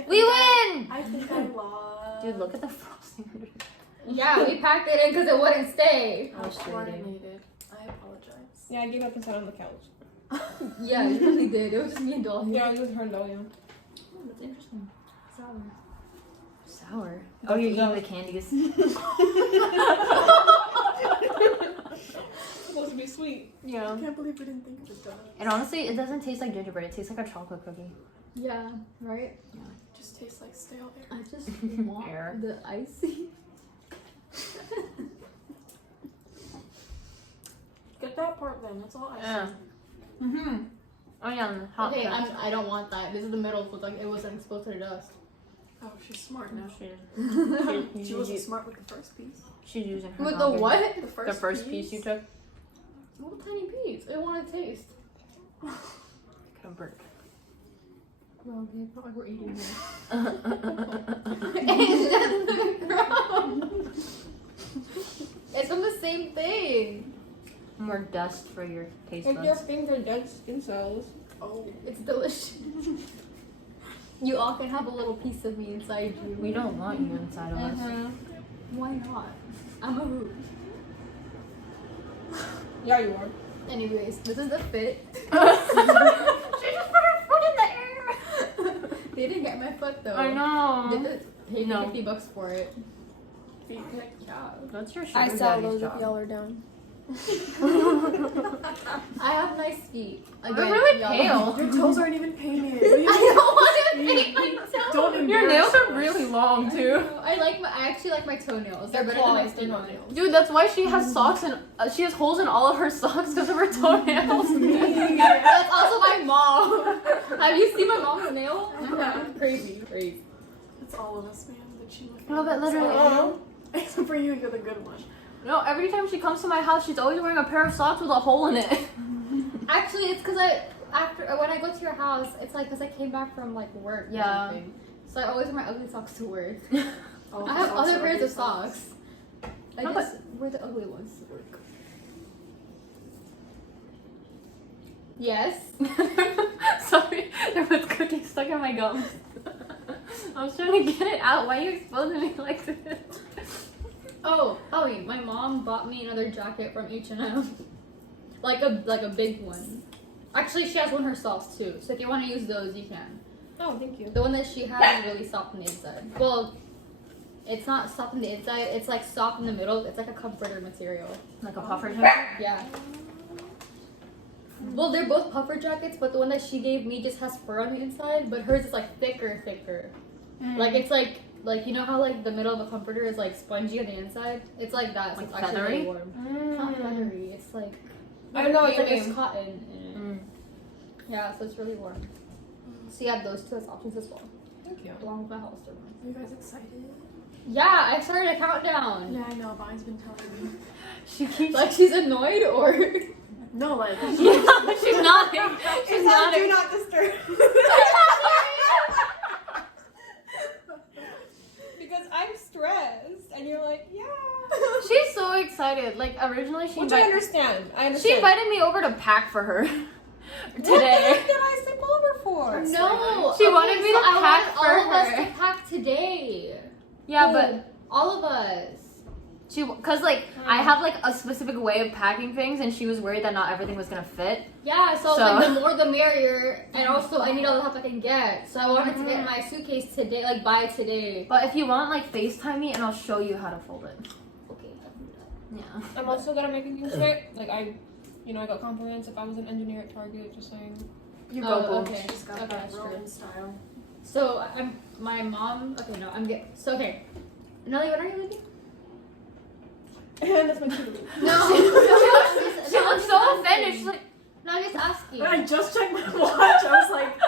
We win! I think I lost. Dude, look at the frosting under it. Yeah, we packed it in because it wouldn't stay. I was trading. Coordinated. I apologize. Yeah, I gave up and sat on the couch. Yeah, you really did. It was just me and Dolly. Yeah, it was her though, yeah. Oh, that's interesting. Sour. Sour. Oh, you're eating the candies. It's supposed to be sweet. I Yeah. can't believe we didn't think of the donuts. And honestly, it doesn't taste like gingerbread. It tastes like a chocolate cookie. Yeah, right? It just tastes like stale air. I just want Air. the icy. Get that part then. That's all I Yeah. see. Mm-hmm. Oh yeah, and hot Okay, sauce. I don't want that. This is the middle, so it's like it wasn't exposed to the dust. Oh, she's smart No, now. she's She wasn't smart with the first piece. she's using her With the noggin. what? The The first piece you took. Little tiny piece. I want to taste. Could burn. Well, okay, it's not like we're eating this. It's from the same thing. More dust for your taste If your buds. things are dead skin cells. Oh. It's delicious. You all can have a little piece of me inside you. We don't want you inside of us. Why not? I'm a root. Yeah, you are. Anyways, this is the fit. She just put her foot in the air. They didn't get my foot though. I know. Did the pay me No. $50 for it. Feet pic. Yeah. That's your sugar I saw daddy's those if job. y'all are down. I have nice feet. You're really y'all- pale. Your toes aren't even painted. What do you I mean? don't want to paint my toes. Don't Your nails embarrass are us. really long too. I actually like my toenails. They're better than my fingernails. Dude, that's why she has socks and she has holes in all of her socks because of her toenails. That's also my mom. Have you seen my mom's nail? Crazy. It's all of us, man. The chin. No, but literally. Except for you, you're the good one. No, every time she comes to my house, she's always wearing a pair of socks with a hole in it. Actually, it's because when I go to your house, it's like because I came back from like work or Yeah. something. So I always wear my ugly socks to work. All I the have socks other are pairs ugly of socks. I No, just wear the ugly ones to work. Yes. Sorry, there was cookie stuck in my gums. I was trying to get it out. Why are you exposing me like this? Oh, Halloween. My mom bought me another jacket from H&M. Like a big one. Actually, she has one herself too. So if you want to use those, you can. Oh, thank you. The one that she has is really soft on the inside. Well, it's not soft on the inside. It's like soft in the middle. It's like a comforter material. Like a puffer jacket? Yeah. Well, they're both puffer jackets, but the one that she gave me just has fur on the inside, but hers is like thicker. Like it's like you know how like the middle of a comforter is like spongy on the inside? It's like that. So Like it's actually feathery? really warm. It's not feathery. It's like I know what it's you like mean. there's cotton in it. Yeah, so it's really warm. So you have those two as options as well, Thank you. along with my Hollister one. Are you guys excited? Yeah, I started a countdown. Yeah, I know. Vine's been telling me. She keeps Like she's annoyed or No, like. yeah, she's nodding. She's Do nodding. not disturb. I'm stressed, and you're like, yeah. She's so excited. Like originally Which I understand. She invited me over to pack for her today. What the heck did I sleep over for? No, She wanted me to I pack wanted for all of us her. to pack today. Yeah, Who? but All of us. cause like I have like a specific way of packing things, and she was worried that not everything was gonna fit. Yeah, so So- like the more the merrier, and also I need all the help I can get. So I wanted to get my suitcase today, like by today. But if you want, like FaceTime me, and I'll show you how to fold it. Okay. Yeah. I'm also gonna make a new site. Like I got compliments if I was an engineer at Target. Just saying. You Oh, go, okay. She's got Okay, that that's true. Roman style. So my mom. Okay, no, I'm get. So okay, Nelly, when are you leaving? And that's my tutor. No, She looks so offended. She's like, No, I'm just asking. And I just checked my watch. I was like,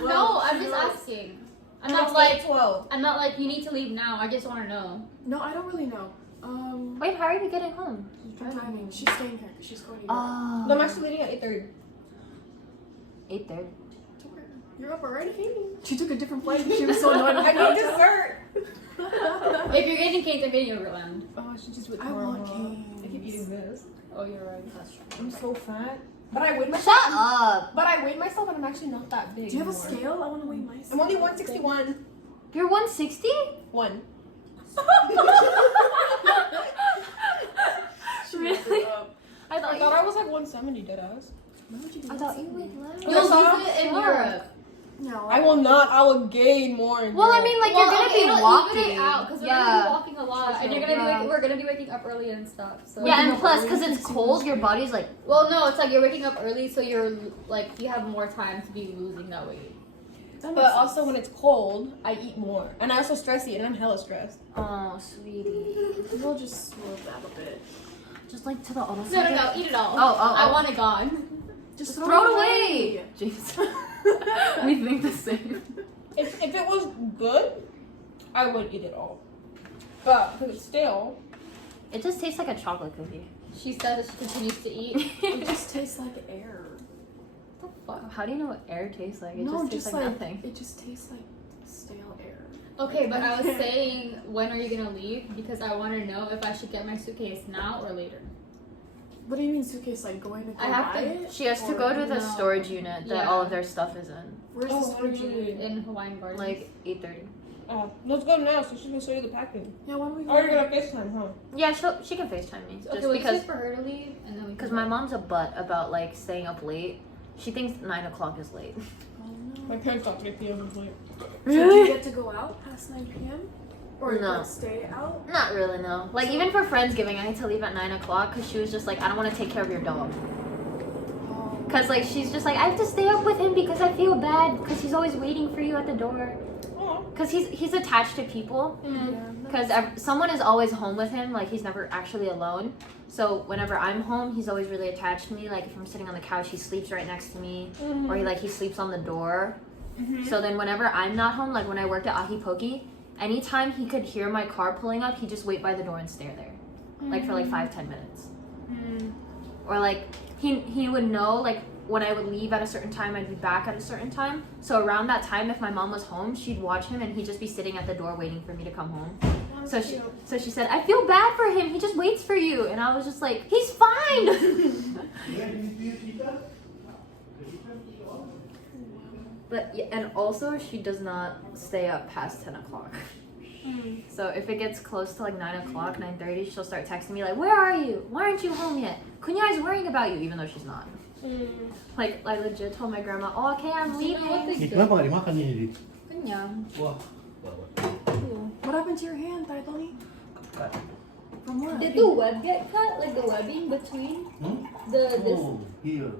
No, I'm just cute. asking. I'm not like 12. I'm not like you need to leave now. I just want to know. No, I don't really know. wait, how are you getting home? I'm driving. She's staying here because she's going to Europe. Oh. No, I'm actually leaving at 8:30. 8:30. You're up already? She took a different flight and she was so annoyed. I need dessert. If you're getting cake, I'm getting Overland. Oh, I should just with I want canes. I keep eating this. Oh, you're right. That's true. I'm so fat. But I weighed myself. Shut up. But I weighed myself and I'm actually not that big. Do you have a anymore. scale? I want to weigh myself. I'm only 161. You're 160? One. Really? I thought I was like 170 deadass. Why would you do I that? thought you weighed less. You'll saw? lose it in Europe. No. I will not. I will gain more. in Well, I Europe. mean, like Well, you're gonna okay, be it'll walking. even it out because we're gonna be walking a lot, and you're gonna be waking, we're gonna be waking up early and stuff. So Yeah, and up plus, early because it's makes you cold, lose your weight. body's like. well, no, it's like you're waking up early, so you're like you have more time to be losing that weight. But also when it's cold, I eat more. And I also stress eat, and I'm hella stressed. Oh, sweetie. We'll just smooth that a bit. Just like to the other No, side. no, no, eat it all. Oh, I want it gone. Just Throw it away. Jeez. We think the same. If it was good, I would eat it all. But because it's stale, It just tastes like a chocolate cookie. She says she continues to eat. It just tastes like air. How do you know what air tastes like? It No, just tastes like nothing. It just tastes like stale air. Okay, but I was saying, when are you gonna leave? Because I want to know if I should get my suitcase now or later. What do you mean suitcase? Like going to go I have buy to- it? She has to Or- go to the No. storage unit that Yeah. all of their stuff is in. Where's the storage unit? In Hawaiian Gardens. Like 8:30. let's go now so she can show you the packing. Yeah, why don't we go? Or you're gonna FaceTime, huh? Yeah, she can FaceTime me. okay, Just wait, because for her to leave, and then we. because my mom's a butt about like staying up late. She thinks 9 o'clock is late. Oh, no. My parents got 3 p.m. late. So do you get to go out past 9 p.m.? Or No. like, stay out? Not really, no. Like even for Friendsgiving, I had to leave at 9 o'clock because she was just like, I don't want to take care of your dog. Oh. Cause like she's just like, I have to stay up with him because I feel bad because he's always waiting for you at the door. Oh. Cause he's attached to people. Cause someone is always home with him. Like he's never actually alone. So whenever I'm home, he's always really attached to me. Like if I'm sitting on the couch, he sleeps right next to me, or he sleeps on the door. So then whenever I'm not home, like when I worked at Ahipoki, anytime he could hear my car pulling up, he'd just wait by the door and stare there, like for like 5-10 minutes. Or like he would know like when I would leave at a certain time, I'd be back at a certain time. So around that time, if my mom was home, she'd watch him and he'd just be sitting at the door waiting for me to come home. So she said, I feel bad for him. He just waits for you. And I was just like, he's fine. But yeah, and also she does not stay up past 10 o'clock. So if it gets close to like 9 o'clock, 9:30, she'll start texting me like, where are you? Why aren't you home yet? Kunyai's worrying about you, even though she's not. Like I legit told my grandma, oh, okay, I'm leaving. Ini kenapa nggak dimakan ini, Dit? Kenyang. Wah. What happened to your hand, Taitoni? From what? Did the web get cut? Like the webbing between the this? Oh, here.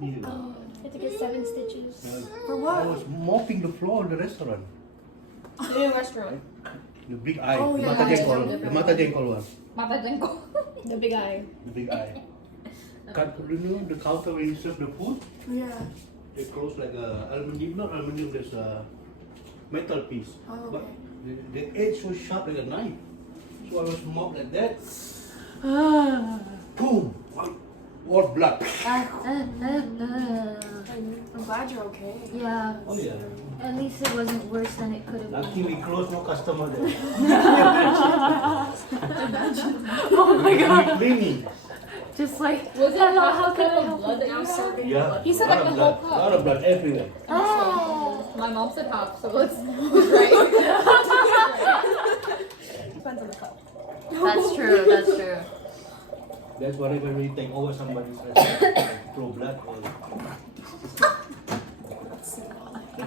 Here. I had to get 7 stitches. For I what? was mopping the floor in the restaurant. In a restaurant. The big eye, Oh, the yeah, mata yeah, jengkol, yeah. the mata jengkol one, Mata jengkol. The big eye. the big eye. Cut, you know, the counter where you serve the food, Yeah. they close like a aluminium, not aluminium, there's a metal piece. Oh, But okay. the edge so sharp like a knife. So I was mopped like that. Boom! All blood. I'm glad you're okay. Yeah, Oh yeah. at least it wasn't worse than it could have Lucky been. we close, no customer there. Oh my god. Cleaning. Just like, Was it hello, half how a can I cup of help blood that you I'm had? serving. Yeah. He said lot like of the whole blood. cup. Lot of blood everywhere. My mom said half, so it's right. Depends on the cup. That's true, that's true. That's why when we take over somebody's restaurant, throw blood.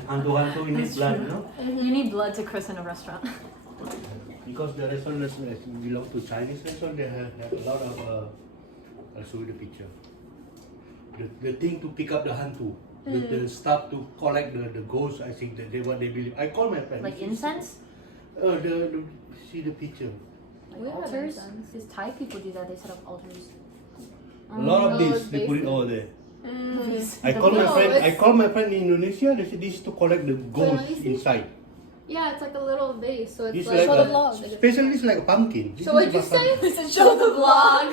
Hantu-hantu need blood, you know? You need blood to christen a restaurant. Because the restaurant belong to Chinese restaurant, they have a lot of. I'll show you the picture. The thing to pick up the hantu, the stuff to collect the ghosts. I think that they what they believe. I call my friend. Like incense? See the picture. Like altars? Because Thai people do that, they set up altars. A lot of No, this, it's they put it over there. Movies. I call my No, friend. I it's- call my friend in Indonesia. They said this is to collect the ghosts let me see. inside. Yeah, it's like a little vase, so it's This like. like the a, vlog. especially this like a pumpkin. This So is what'd you about say? pumpkin. Show the vlog.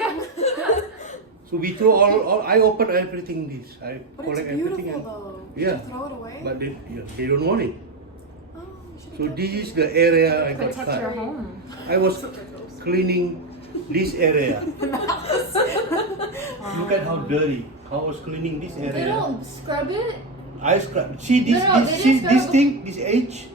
So we throw all. I open everything. This I But it's collect beautiful everything. And, though. yeah. Should throw it away? but they don't want it. Oh, you should've So kept this it. is the area I got Protect your cut. home. I was cleaning this area. Look at how dirty. I was cleaning this They area. don't scrub it. I scrub. See this No, this they see didn't this scrub- thing, this edge.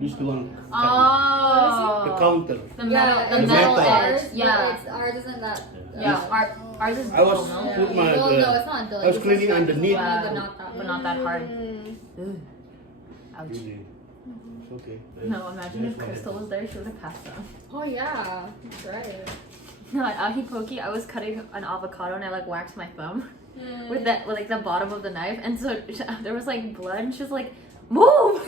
This the one. Oh. The counter. The metal, the it's metal metal. edge. Ours, Yeah. It's ours isn't that. Yeah, ours is I was dull, no? put my. Well, no, it's not I dull. was It's cleaning just underneath. funny, Wow. But not that hard. Ugh. Ouch. Really. It's okay. No, imagine if Crystal was there, she would have passed out. Oh yeah, that's right. No, at Ahi Poki, I was cutting an avocado and I like waxed my thumb with like the bottom of the knife, and so there was like blood, and she was like, "Move!"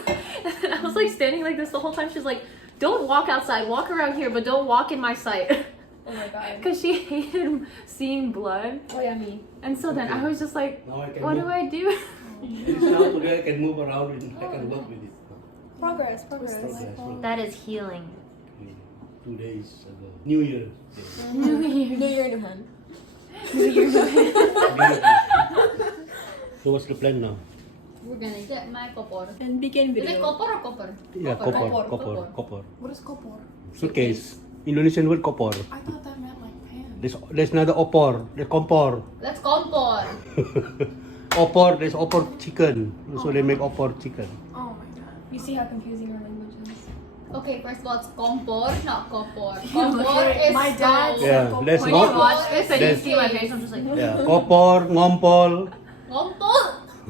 And I was like standing like this the whole time. She's like, "Don't walk outside. Walk around here, but don't walk in my sight," Oh my god. because she hated seeing blood. Oh yeah, me. And so then I was just like, Now I can "What move. do I do?" This now today I can move around and I can work with it. Progress. Progress. That is healing. 2 days ago. New Year. New Year. New year, new hand. New Year. So what's the plan now? We're gonna get my kopor. And begin Is it video. kopor or kopor? Yeah, Kopor, kopor, right? kopor. What is kopor? Suitcase. Indonesian word kopor. I thought that meant like pan. There's another opor. The kompor. Let's kompor. Opor. There's opor chicken. So they make opor chicken. Oh my god. You see how confusing our language is. Okay, first of all, it's kompor, not kopor. Kompor Okay, is my dad stove. Yeah, said let's When kopor. you watch this and you There's- see my face, I'm just like, Yeah, kopor, ngompol, Ngompol.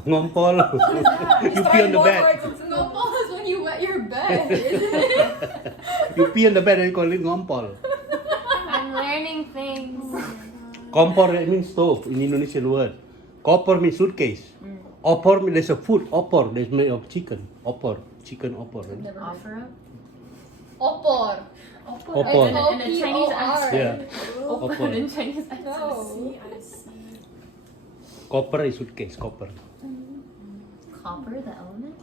ngompol. You pee on the bed. Ngompol is when you wet your bed. You pee on the bed and you call it ngompol. I'm learning things. Kompor that means stove in Indonesian word. Kopor means suitcase. Opor means there's a food. Opor that's made of chicken. Opor, chicken opor. Never heard. Offer up. Opor. Opor. And a Chinese accent. Yeah, Open Opor. in Chinese accent. No. I see. Copper is suitcase. Copper. Copper, the element?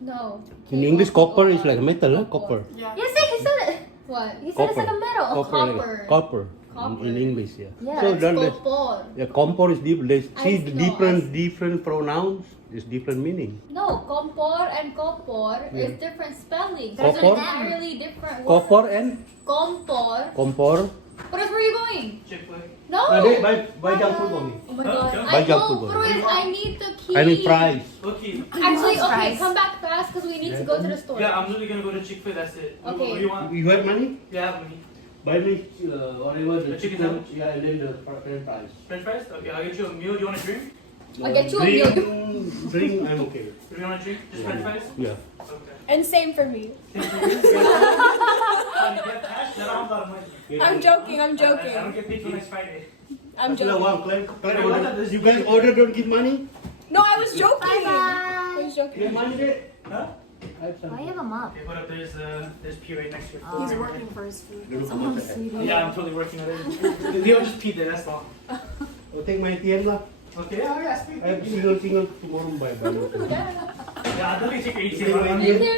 No. In English, copper is like metal. Huh? Copper. Yeah. Yes, he said it. What? He said it's like a metal. Copper. copper. Copper. Copper. In English, yeah. Yeah. So That's then there's, kopor. yeah, kompor is different. See the No, different pronouns. There's different meaning. No, kompor and kopor is different spelling. There's Kopor? an entirely different word. Kopor and Kompor. kompor. But where are you going? Chick-fil-A. No. Buy junk food for me. Oh my god. Buy I junk know, food for me. Bruce, I need the key. I need fries. Okay. Actually, okay, Fries. come back fast because we need to go to the store. Yeah, I'm literally gonna go to Chick-fil-A. That's it. What Okay. do you want? You have money? Yeah, I have money. Buy me whatever the The chicken chicken. sandwich? Yeah, and then the french fries. French fries? Okay, I'll get you a meal. Do you want a drink? I'll get you a drink, meal. Drink, I'm okay. Do you want a drink? Just French fries? Yeah. Okay. And same for me. Thank you. You get cash? I don't have a lot of money. I'm joking. I'm I don't joking. get paid till next Friday. I'm Actually, joking. one order. You guys order, don't give money? No, I was joking. I Bye-bye. was joking. Give money there. Huh? I have some. Why you have a mop? Okay, hold up. There's pee right next to your He's food. working for his food. Yeah, I'm totally working on it. Leo just peed there, that's all. I'll take my ATM lah. Okay, oh yeah, I have single tomorrow by. Yeah, I'll definitely take your Take my ATM. ATM.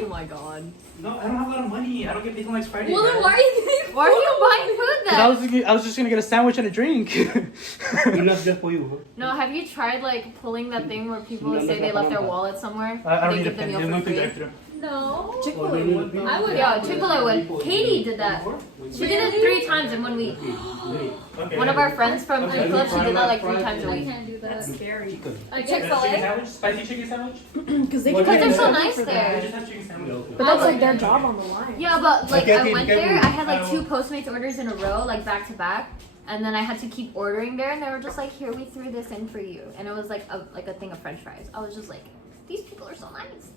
Oh my god. No, I don't have a lot of money. I don't get paid till next Friday. Well, then guys. why are you getting Why are you buying food 'Cause then? I was just gonna get a sandwich and a drink. Enough just for you. No, have you tried like pulling that thing where people No, say no, they left their no. wallet somewhere? I don't They need a give the penny. meal There's for nothing free? extra. No. Chick-fil-A would though. I would. Yeah, Chick-fil-A would. Katie did that. She did it 3 times in 1 week. Okay. One of our friends from Okay. the club, she did that like 3 times a I week. can't do that. That's scary. Chicken. I Chicken Chick-fil-A. sandwich? Spicy chicken sandwich? Because they What can do They're you so do? nice I there. just have chicken sandwich. But that's like their job on the line. Yeah, but like Okay, I okay, went okay. there, I had like 2 Postmates orders in a row, like back to back, and then I had to keep ordering there, and they were just like, "Here, we threw this in for you," and it was like a thing of French fries. I was just like, "These people are so nice."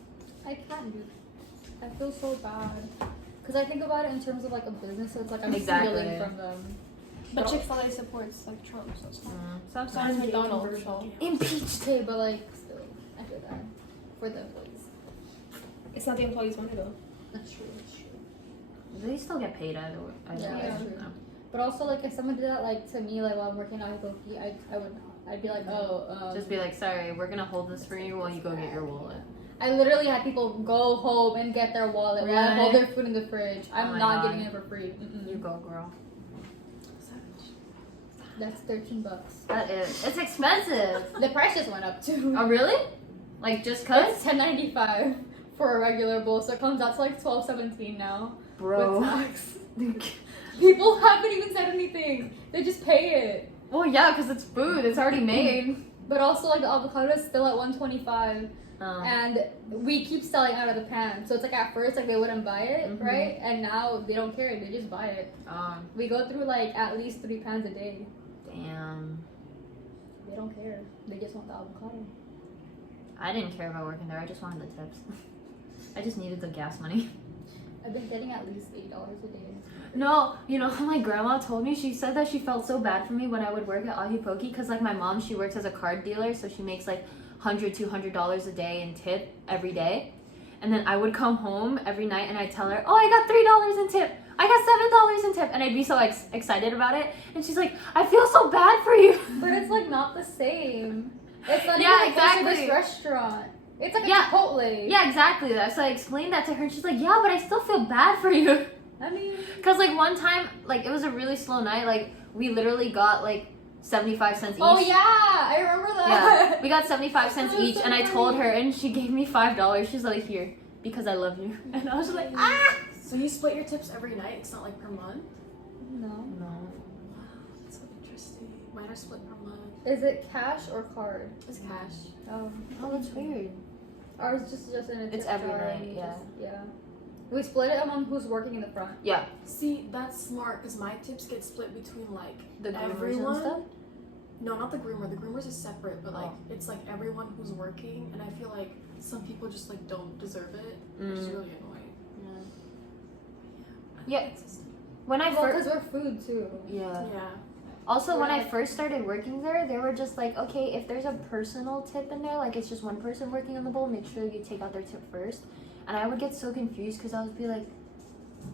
I can't do that. I feel so bad. Because I think about it in terms of like a business, so it's like I'm Exactly. stealing from them. But Chick-fil-A supports like Trump, so it's fine. Sometimes Besides McDonald's. Impeached. Okay, but like still, I feel bad for the employees. It's not the employees' money though. That's true. That's true. they still get paid either Yeah, way. that's true. But also, like, if someone did that, like, to me, like, while I'm working at Iboki, I'd be like, oh, Just be like, "Sorry, we're gonna hold this for you while you go get your wallet." I literally had people go home and get their wallet while I hold Really? their food in the fridge. I'm Oh my not God. getting it for free. You go, girl. That's $13. That is. It's expensive. The price just went up too. Oh really? Like just cause? It's $10.95 for a regular bowl, so it comes out to like $12.17 now. Bro. With tax. People haven't even said anything. They just pay it. Well, yeah, because it's food. It's already made. But also, like, the avocado is still at $125. Um, And we keep selling out of the pan. So it's like at first, like, they wouldn't buy it, Mhm. right? And now they don't care. They just buy it. We go through, like, at least 3 pans a day. damn. They don't care. They just want the avocado. I didn't care about working there. I just wanted the tips. I just needed the gas money. I've been getting at least $8 a day. No, you know how my grandma told me? She said that she felt so bad for me when I would work at Ahipoki because, like, my mom, she works as a card dealer, so she makes, like, $100, $200 a day in tip every day. And then I would come home every night and I'd tell her, "Oh, I got $3 in tip. I got $7 in tip." And I'd be so excited about it. And she's like, "I feel so bad for you." But it's, like, not the same. It's not Yeah, even like exactly. this restaurant. It's like a Yeah. Chipotle. Yeah, exactly. So I explained that to her and she's like, "Yeah, but I still feel bad for you." I mean, Because, like, one time, like, it was a really slow night. Like, we literally got, like, 75 cents each. oh yeah, I remember that. Yeah, we got 75 cents That was each, so and I told funny. her, and she gave me $5. She's like, "Here, because I love you." And I was just like, "Ah!" So you split your tips every night? It's not like per month? No. No. Wow, that's so interesting. Mine are split per month. Is it cash or card? It's cash. Oh, Oh, that's weird. ours just in a tip It's every jar night, and yeah. yeah. We split it among who's working in the front. Yeah, See, that's smart because my tips get split between like the groomers everyone. and stuff. No, not the groomer. The groomers is separate, but like Oh. it's like everyone who's working, and I feel like some people just like don't deserve it, which is Mm. really annoying. Yeah. When I Well, first, because we're food too. yeah. Yeah. Also, when I Right. first started working there, they were just like, "Okay, if there's a personal tip in there, like it's just one person working on the bowl, make sure you take out their tip first." And I would get so confused because I would be like,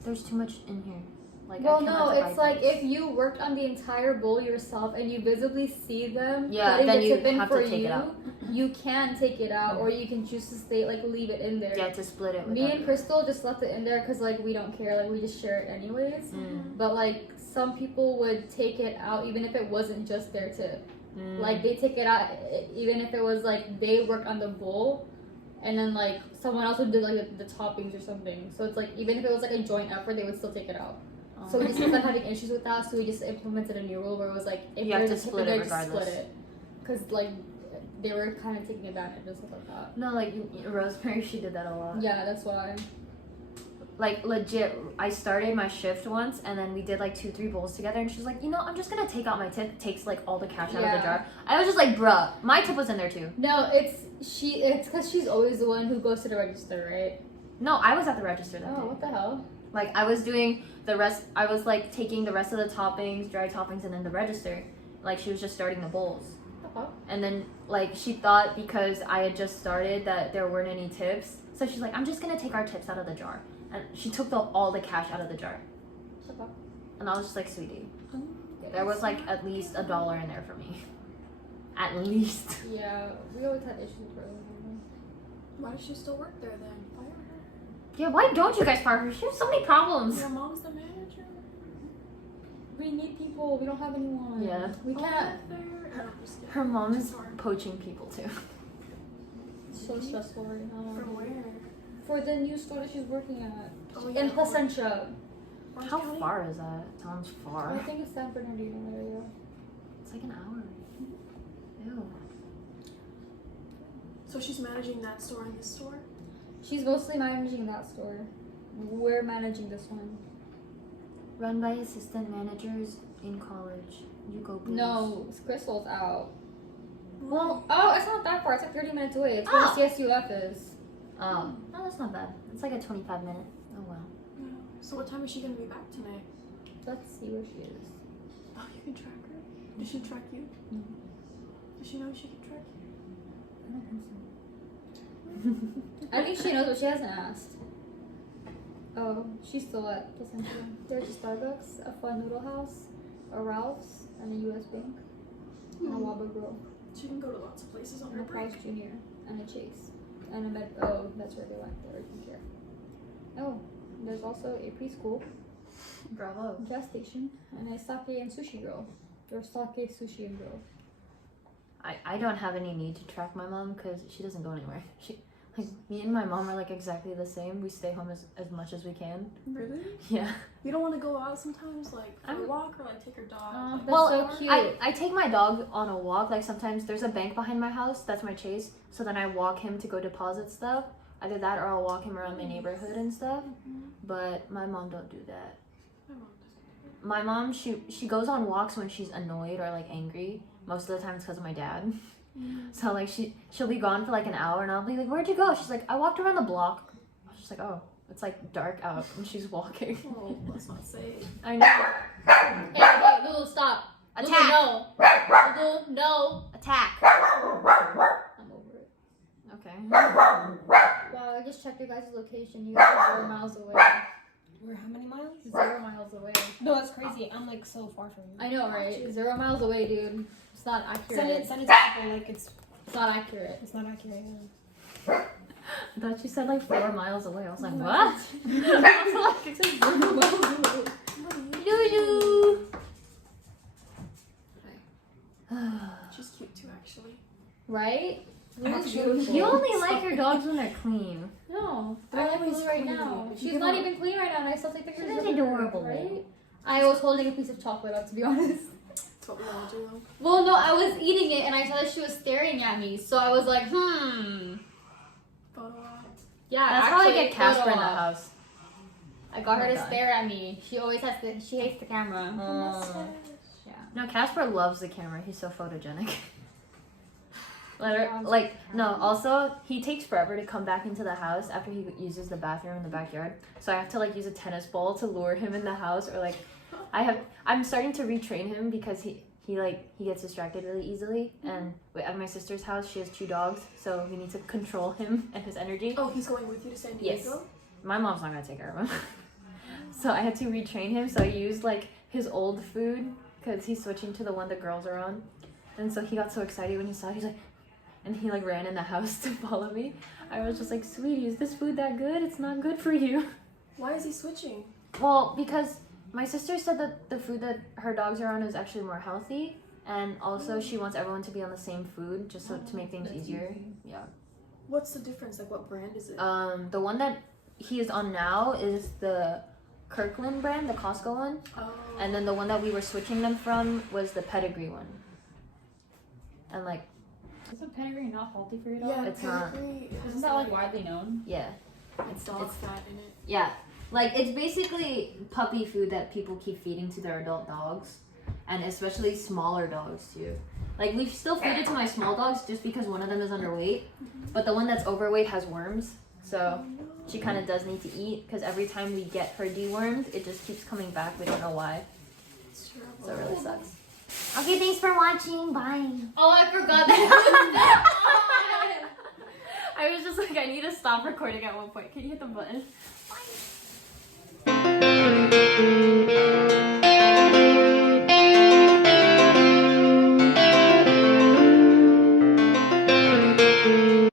"There's too much in here." Like, Well, I no, cannot divide it's like this. if you worked on the entire bowl yourself and you visibly see them Yeah, putting then the you tip in have for to take you, it out. you can take it out or you can choose to stay like leave it in there. Yeah, to split it with Me and others. Crystal just left it in there because like we don't care, like we just share it anyways. Mm. But like some people would take it out even if it wasn't just their tip. Mm. Like they take it out even if it was like they work on the bowl and then like someone else would do like the toppings or something. So it's like even if it was like a joint effort, they would still take it out. Oh. So we just kept on having issues with that, so we just implemented a new rule where it was like if You have there's to a tip split in it there, just split regardless. it. Because like they were kind of taking advantage and stuff like that. No, like Rosemary, she did that a lot. Yeah, that's why. Like legit, I started my shift once, and then we did like 2-3 bowls together, and she's like, "You know, I'm just gonna take out my tip." Takes like all the cash out of Yeah. the jar. I was just like, "Bruh, my tip was in there too." No, it's because she's always the one who goes to the register, right? No, I was at the register that Oh, day. what the hell? Like I was doing the rest. I was like taking the rest of the toppings, dry toppings, and then the register. Like she was just starting the bowls. Okay. And then like she thought because I had just started that there weren't any tips, so she's like, "I'm just gonna take our tips out of the jar," and she took all the cash out of the jar. Okay. And I was just like, "Sweetie, there was like at least $1 in there for me, at least." Yeah, we always had issues with her. Why does she still work there then? Fire her. Yeah, why don't you guys fire her? She has so many problems. Your mom's the manager. We need people. We don't have anyone. Yeah. We can't. Her mom is poaching people too. It's so stressful right now. From where? For the new store that she's working at. Oh, In Placentia. Orange How County? far is that? Sounds I far. think it's San Bernardino area. It's like an hour. Ew. So she's managing that store and this store? She's mostly managing that store. We're managing this one. Run by assistant managers in college. You go, please. No, Crystal's out. Well, Oh, it's not that far. It's like 30 minutes away. It's Oh. where CSUF is. oh, no, that's not bad. It's like a 25-minute. Oh well. Yeah. So what time is she gonna be back tonight? Let's see where she is. Oh, you can track her. Does she track you? No. Does she know she can track you? I think she knows, but she hasn't asked. Oh, she's still at Placentia. There's a Starbucks, a Fun Noodle House, a Ralph's, and a US Bank, and a Waba Grill, She can go to lots of places on and her a break. Carl's Jr., and a Chase, and a Med. Oh, that's where they went. They urgent care. Oh, there's also a preschool, Bravo. gas station, and a sake and sushi grill. Or sake, sushi, and grill. I don't have any need to track my mom because she doesn't go anywhere. Like, me and my mom are like exactly the same. We stay home as much as we can. Really? Yeah. You don't want to go out sometimes, like for a I'm- walk or like take her dog? Oh, like, that's Well, so cute. I take my dog on a walk. Like sometimes there's a bank behind my house. That's my Chase. So then I walk him to go deposit stuff. Either that or I'll walk him around my neighborhood and stuff. But my mom don't do that. My mom doesn't. My mom, she goes on walks when she's annoyed or like angry. Most of the time it's because of my dad. So like she'll be gone for like an hour and I'll be like, where'd you go? She's like, I walked around the block. She's like, oh, it's like dark out and she's walking. Oh, let's not say. I know. Hey, Lulu, stop. Attack. Lulu, no. Lulu, no. Attack. I'm over it. Okay. Wow, I just checked your guys' location. You guys are 0 miles away. We're how many miles? 0 miles away. No, that's crazy. I'm like so far from you. I know, right? 0 miles away, dude. It's not accurate. Send it to Apple like it's not accurate. not accurate. Yeah. I thought you said like 4 miles away. I was like, what? I was like, it says 0 miles away. Lulu. She's cute too, actually. Right? Lulu's Actually, beautiful. You only like your dogs when they're clean. No, They're I like always Lulu right clean. now. You She's give not her- even clean right now, and I still take pictures She's of her. adorable, right? I was holding a piece of chocolate up, to be honest. That's what we all do though. Well, no, I was eating it, and I saw that she was staring at me, so I was like, Photo op. Yeah, That's how I actually, get Casper in photo the op. house. I got her Oh to God. stare at me. She always has to. She hates the camera. Yeah. No, Casper loves the camera. He's so photogenic. Yeah, Like, no, also, he takes forever to come back into the house after he uses the bathroom in the backyard. So I have to, like, use a tennis ball to lure him in the house. Or, like, I'm starting to retrain him because he gets distracted really easily. And at my sister's house, she has 2 dogs. So we need to control him and his energy. Oh, he's going with you to San Diego? Yes. My mom's not going to take care of him. So I had to retrain him. So I used, like, his old food because he's switching to the one the girls are on. And so he got so excited when he saw it. He's like, and he like ran in the house to follow me. I was just like, sweetie, is this food that good? It's not good for you. Why is he switching? Well, because my sister said that the food that her dogs are on is actually more healthy. And also she wants everyone to be on the same food just so to make things easier. Yeah. What's the difference? Like, what brand is it? The one that he is on now is the Kirkland brand, the Costco one. Oh. And then the one that we were switching them from was the Pedigree one. And like, Isn't pedigree not healthy for your dog? Yeah, It's not. pedigree has, Isn't that like widely known? yeah. it's dog fat in it. Yeah, like it's basically puppy food that people keep feeding to their adult dogs, and especially smaller dogs too. Like we still feed it to my small dogs just because one of them is underweight, but the one that's overweight has worms, so she kind of does need to eat because every time we get her dewormed, it just keeps coming back. We don't know why, It's terrible. so it really sucks. Okay, thanks for watching. Bye. Oh, I forgot that. I was just like, I need to stop recording at one point. Can you hit the button?